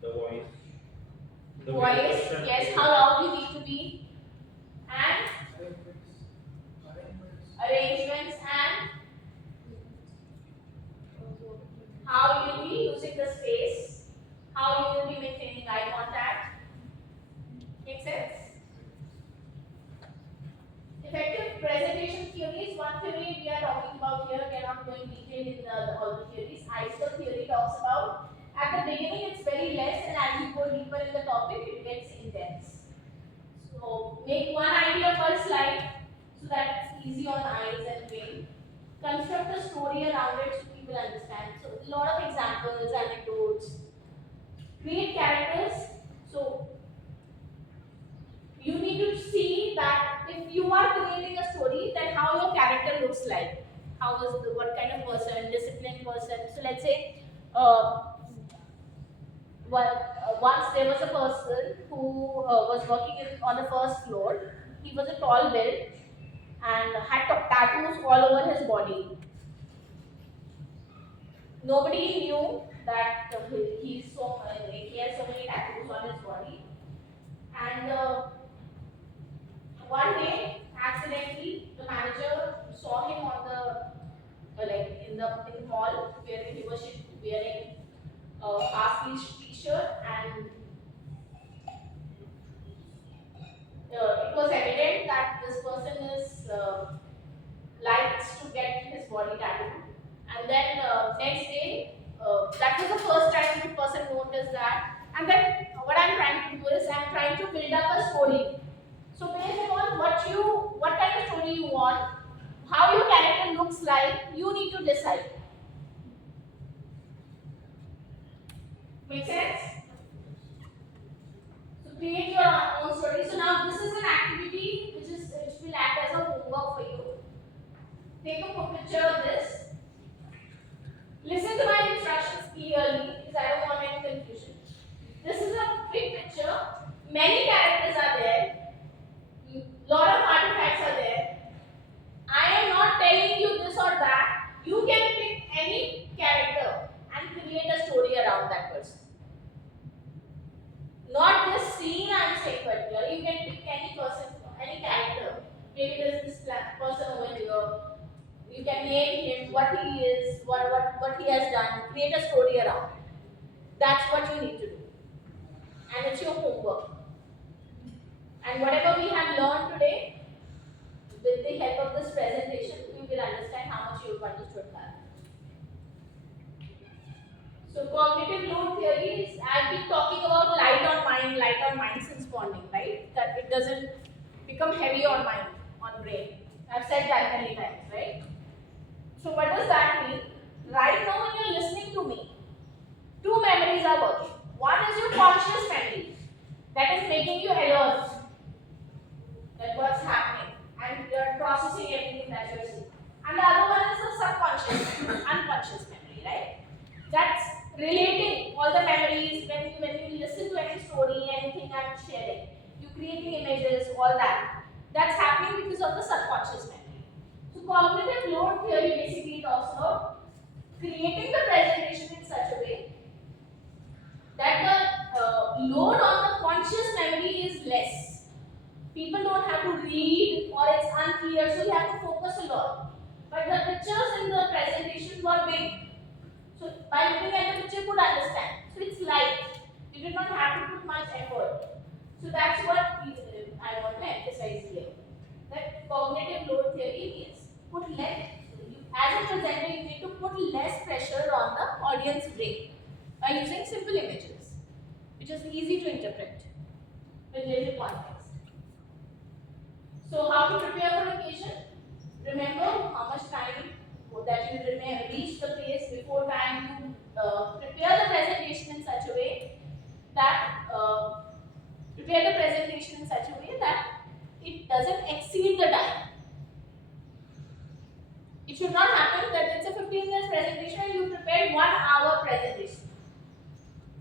The voice. Voice, yes, how loud you need to be, and arrangements, and how you'll be using the space. about here. We are not going detail in all the theories. Iceberg theory talks about at the beginning it's very less, and as you go deeper in the topic, it gets intense. So make one idea per slide so that it's easy on eyes and brain. Construct a story around it so people understand. So a lot of examples, anecdotes. Create characters. So you need to see that if you are creating a story, then how your character looks like. What kind of person, disciplined person. So let's say once there was a person who was working on the first floor. He was a tall build and had tattoos all over his body. Nobody knew that he has so many tattoos on his body. And one day, accidentally, the manager saw him on the in the mall where he was wearing a half-sleeve t-shirt, and it was evident that this person is likes to get his body tattooed. And then next day, that was the first time the person noticed that. And then what I'm trying to do is I'm trying to build up a story. So based on what kind of story you want, how your character looks like, you need to decide. Make sense? So create your own story. So now this is an activity which will act as a homework for you. Take a picture of this. Listen to my instructions clearly because I don't want any confusion. This is a big picture. Many characters are there. Lot of artifacts are there. I am not telling you this or that. You can pick any character and create a story around that person. Not this scene I am saying particularly. You can pick any person, any character. Maybe there is this person over here. You can name him, what he is, what he has done. Create a story around it. That's what you need to do. And it's your homework. And whatever we have learned today, with the help of this presentation, you will understand how much you've understood that. So cognitive load theory is, I've been talking about light on mind since morning, right? That it doesn't become heavy on mind, on brain. I've said that many times, right? So what does that mean? Right now when you're listening to me, two memories are working. One is your conscious memory that is making you alert that what's happening and you're processing everything that you're seeing. And the other one is the subconscious, unconscious memory, right? That's relating all the memories when you listen to any story, anything I'm sharing. You creating images, all that. That's happening because of the subconscious memory. So cognitive load theory basically talks about creating the presentation in such a way that the load on the conscious memory is less. People don't have to read or it's unclear, so you have to focus a lot. But the pictures in the presentation were big. So by looking at the picture, you could understand. So it's light. You did not have to put much effort. So that's what I want to emphasize here. That cognitive load theory means as a presenter, you need to put less pressure on the audience brain by using simple images, which is easy to interpret with little context. So how to prepare for occasion? Remember how much time that you reach the place before time. You prepare the presentation in such a way that it doesn't exceed the time. It should not happen that it's a 15 minutes presentation and you prepared 1 hour presentation.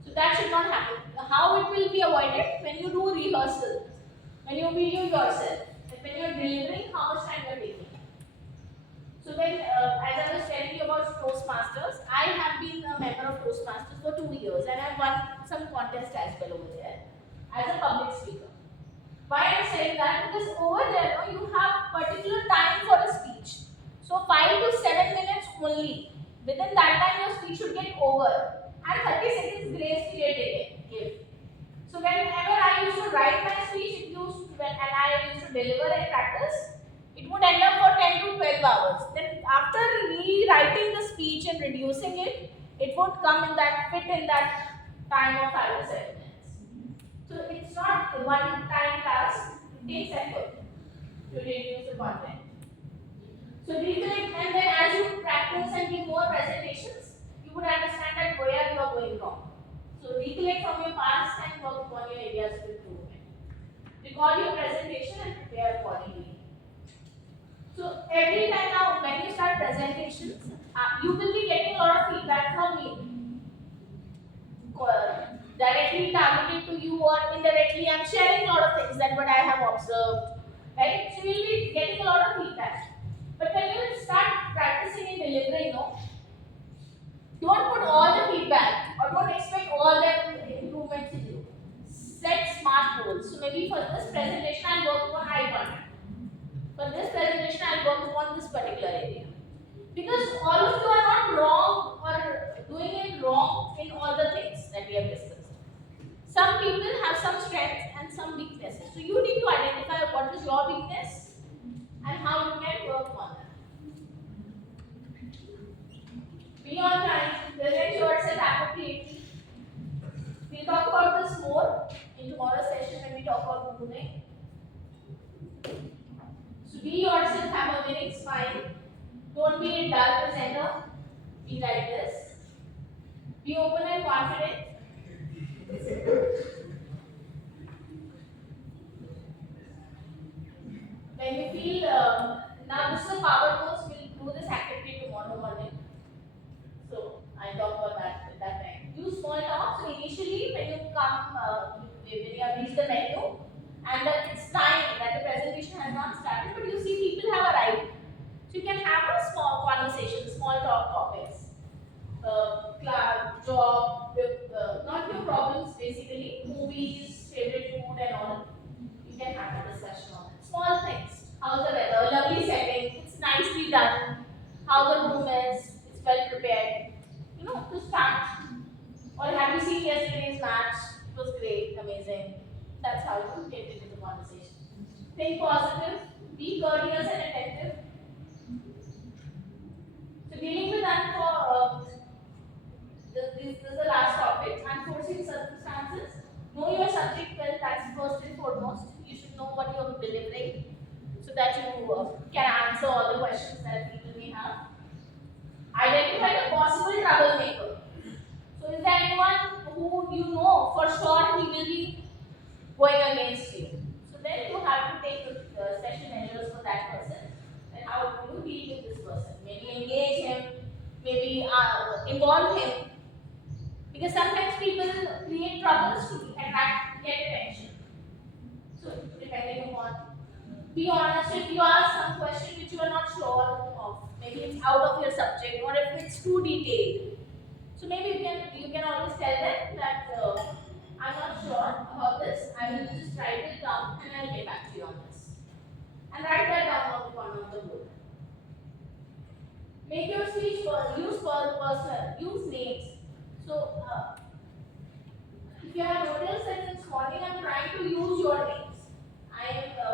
So that should not happen. How it will be avoided? When you do rehearsal, when you video yourself, and when you are delivering, how much time you are taking. So then, as I was telling you about Toastmasters, I have been a member of Toastmasters for 2 years and I have won some contest as well over there as a public speaker. Why I am saying that? Because over there you have particular time for a speech. So 5 to 7 minutes only. Within that time your speech should get over and 30 seconds grace period give. So whenever I used to write my speech, and I used to deliver and practice, it would end up for 10 to 12 hours. Then after rewriting the speech and reducing it, it would fit in that time of 5 to 7 minutes. So it's not one time task, it takes effort to reduce the content. So recollect, and then as you practice and give more presentations, you would understand that where you are going wrong. So recollect from your past and work on your areas of improvement. Record your presentation and prepare accordingly. So every time now when you start presentations, you will be getting a lot of feedback from me. Directly targeted to you or indirectly, I'm sharing a lot of things that what I have observed, right? So you'll be getting a lot of feedback. But when you start practicing and delivering, don't put all the feedback or don't expect all the improvements in you. Set smart goals. So maybe for this presentation, I'll work on eye contact. For this presentation, I'll work on this particular area. Because all of you are not wrong or doing it wrong in all the things that we have discussed. Some people have some strengths and some weaknesses. So you need to identify what is your weakness and how you can work on that. Be on time, present yourself appropriately. We'll talk about this more in tomorrow's session when we talk about grooming. So be yourself, have a winning smile. Don't be a dull presenter. Be like this. Be open and confident. When you feel, now this is a power course, we'll do this activity tomorrow morning. So I'll talk about that at that time. Use small talk. So initially when you come, when you have reached the menu and it's time that the presentation has not started, but you see people have arrived. So you can have a small conversation, small talk topics. Class, job, not your problems basically, movies, favorite food and all. You can have a discussion on it. Small things. How's the weather? Lovely setting. It's nicely done. How the room is. It's well prepared. To start. Or have you seen yesterday's match? It was great, amazing. That's how you get into the conversation. Think positive. Be courteous and attentive. So dealing with this is the last topic, unforeseen circumstances. Know your subject well, that's first and foremost. You should know what you're delivering so that you can answer all the questions that people may have. Identify the possible troublemaker. So is there anyone who you know for sure he will be going against you? So then you have to take special measures for that person. And how do you deal with this person? Maybe engage him, maybe involve him. Because sometimes people create troubles to get attention. So depending upon, be honest if you ask some question which you are not sure of. Maybe it's out of your subject or if it's too detailed. So maybe you can always tell them that I'm not sure about this. I will just write it down and I'll get back to you on this. And write that down on the corner of the board. Make your speech use personal, use names. So, if you have noticed that this morning I'm trying to use your names.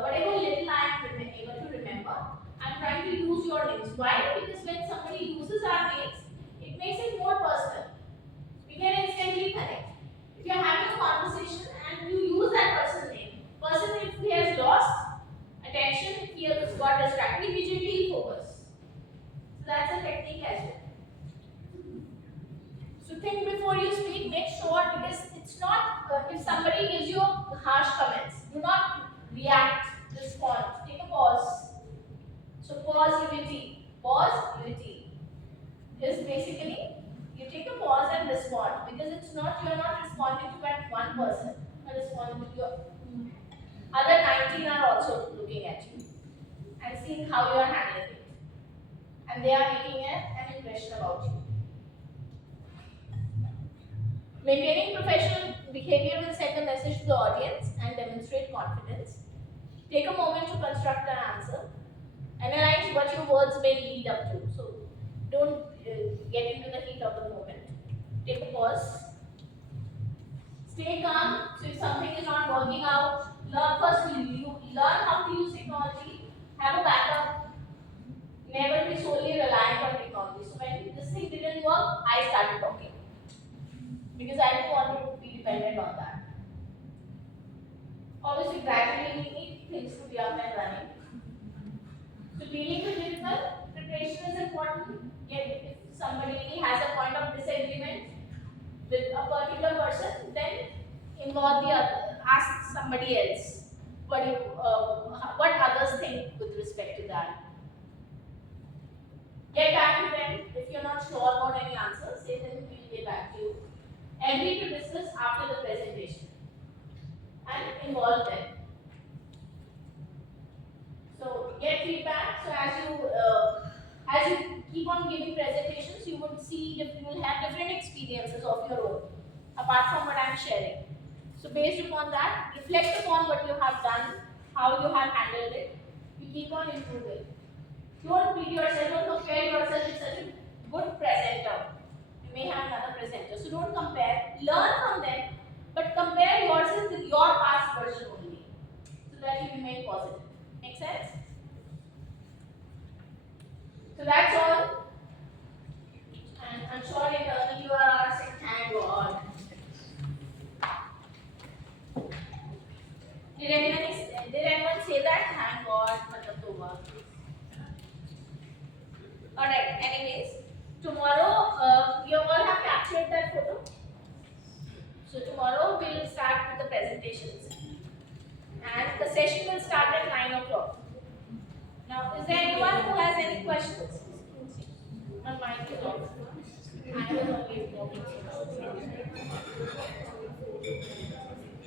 Whatever little I am able to remember, I'm trying to use your names. Why? Because when somebody uses our names, it makes it more personal. We can instantly connect. If you are having a conversation and you use that person's name, if he has lost attention, if he has got distracted, immediately focus. So that's a technique as well. So think before you speak, make sure, because it's not, if somebody gives you harsh comments, do not react, respond, take a pause. So pause, unity. Pause, unity. Is basically, you take a pause and respond, because it's not, you are not responding to that one person, you are responding to your other 19 are also looking at you and seeing how you are handling it. And they are making an impression about you. Maintaining professional behavior will send a message to the audience and demonstrate confidence. Take a moment to construct an answer. Analyze what your words may lead up to. So don't get into the heat of the moment. Take a pause. Stay calm. So if something is not working out, learn how to use technology. Have a backup. Never be solely reliant up and running. So dealing with difficult preparation is important. If somebody has a point of disagreement with a particular person, then involve the other, ask somebody else what others think with respect to that. Get back to them if you're not sure about any answers. Say them, we'll get back to you. Agree to discuss after the presentation and involve them. So get feedback. So as you keep on giving presentations, you would see you will have different experiences of your own, apart from what I'm sharing. So based upon that, reflect upon what you have done, how you have handled it. You keep on improving. Don't beat yourself, don't compare yourself with such a good presenter. You may have another presenter. So don't compare. Learn from them, but compare yourself with your past version only, so that you remain positive. Make sense? So that's all. And I'm sure internally you are asking, thank God. Did anyone say that? Thank God, matlab to hua. Alright, anyways, tomorrow you all have captured that photo. So tomorrow we will start with the presentations. And the session will start at 9 o'clock. Now, is there anyone who has any questions? My mic is off. I was only talking.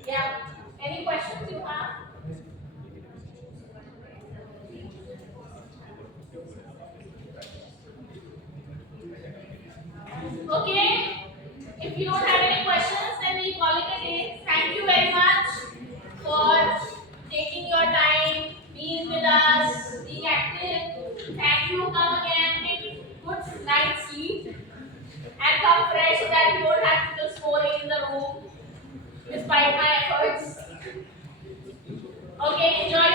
Yeah. Any questions you have? Okay. If you don't have any questions, then we call it a day. Thank you very much for taking your time, being with us, being active. Thank you. Come again, take good night's sleep, and come fresh so that you don't have to just scoring in the room despite my efforts. Okay, enjoy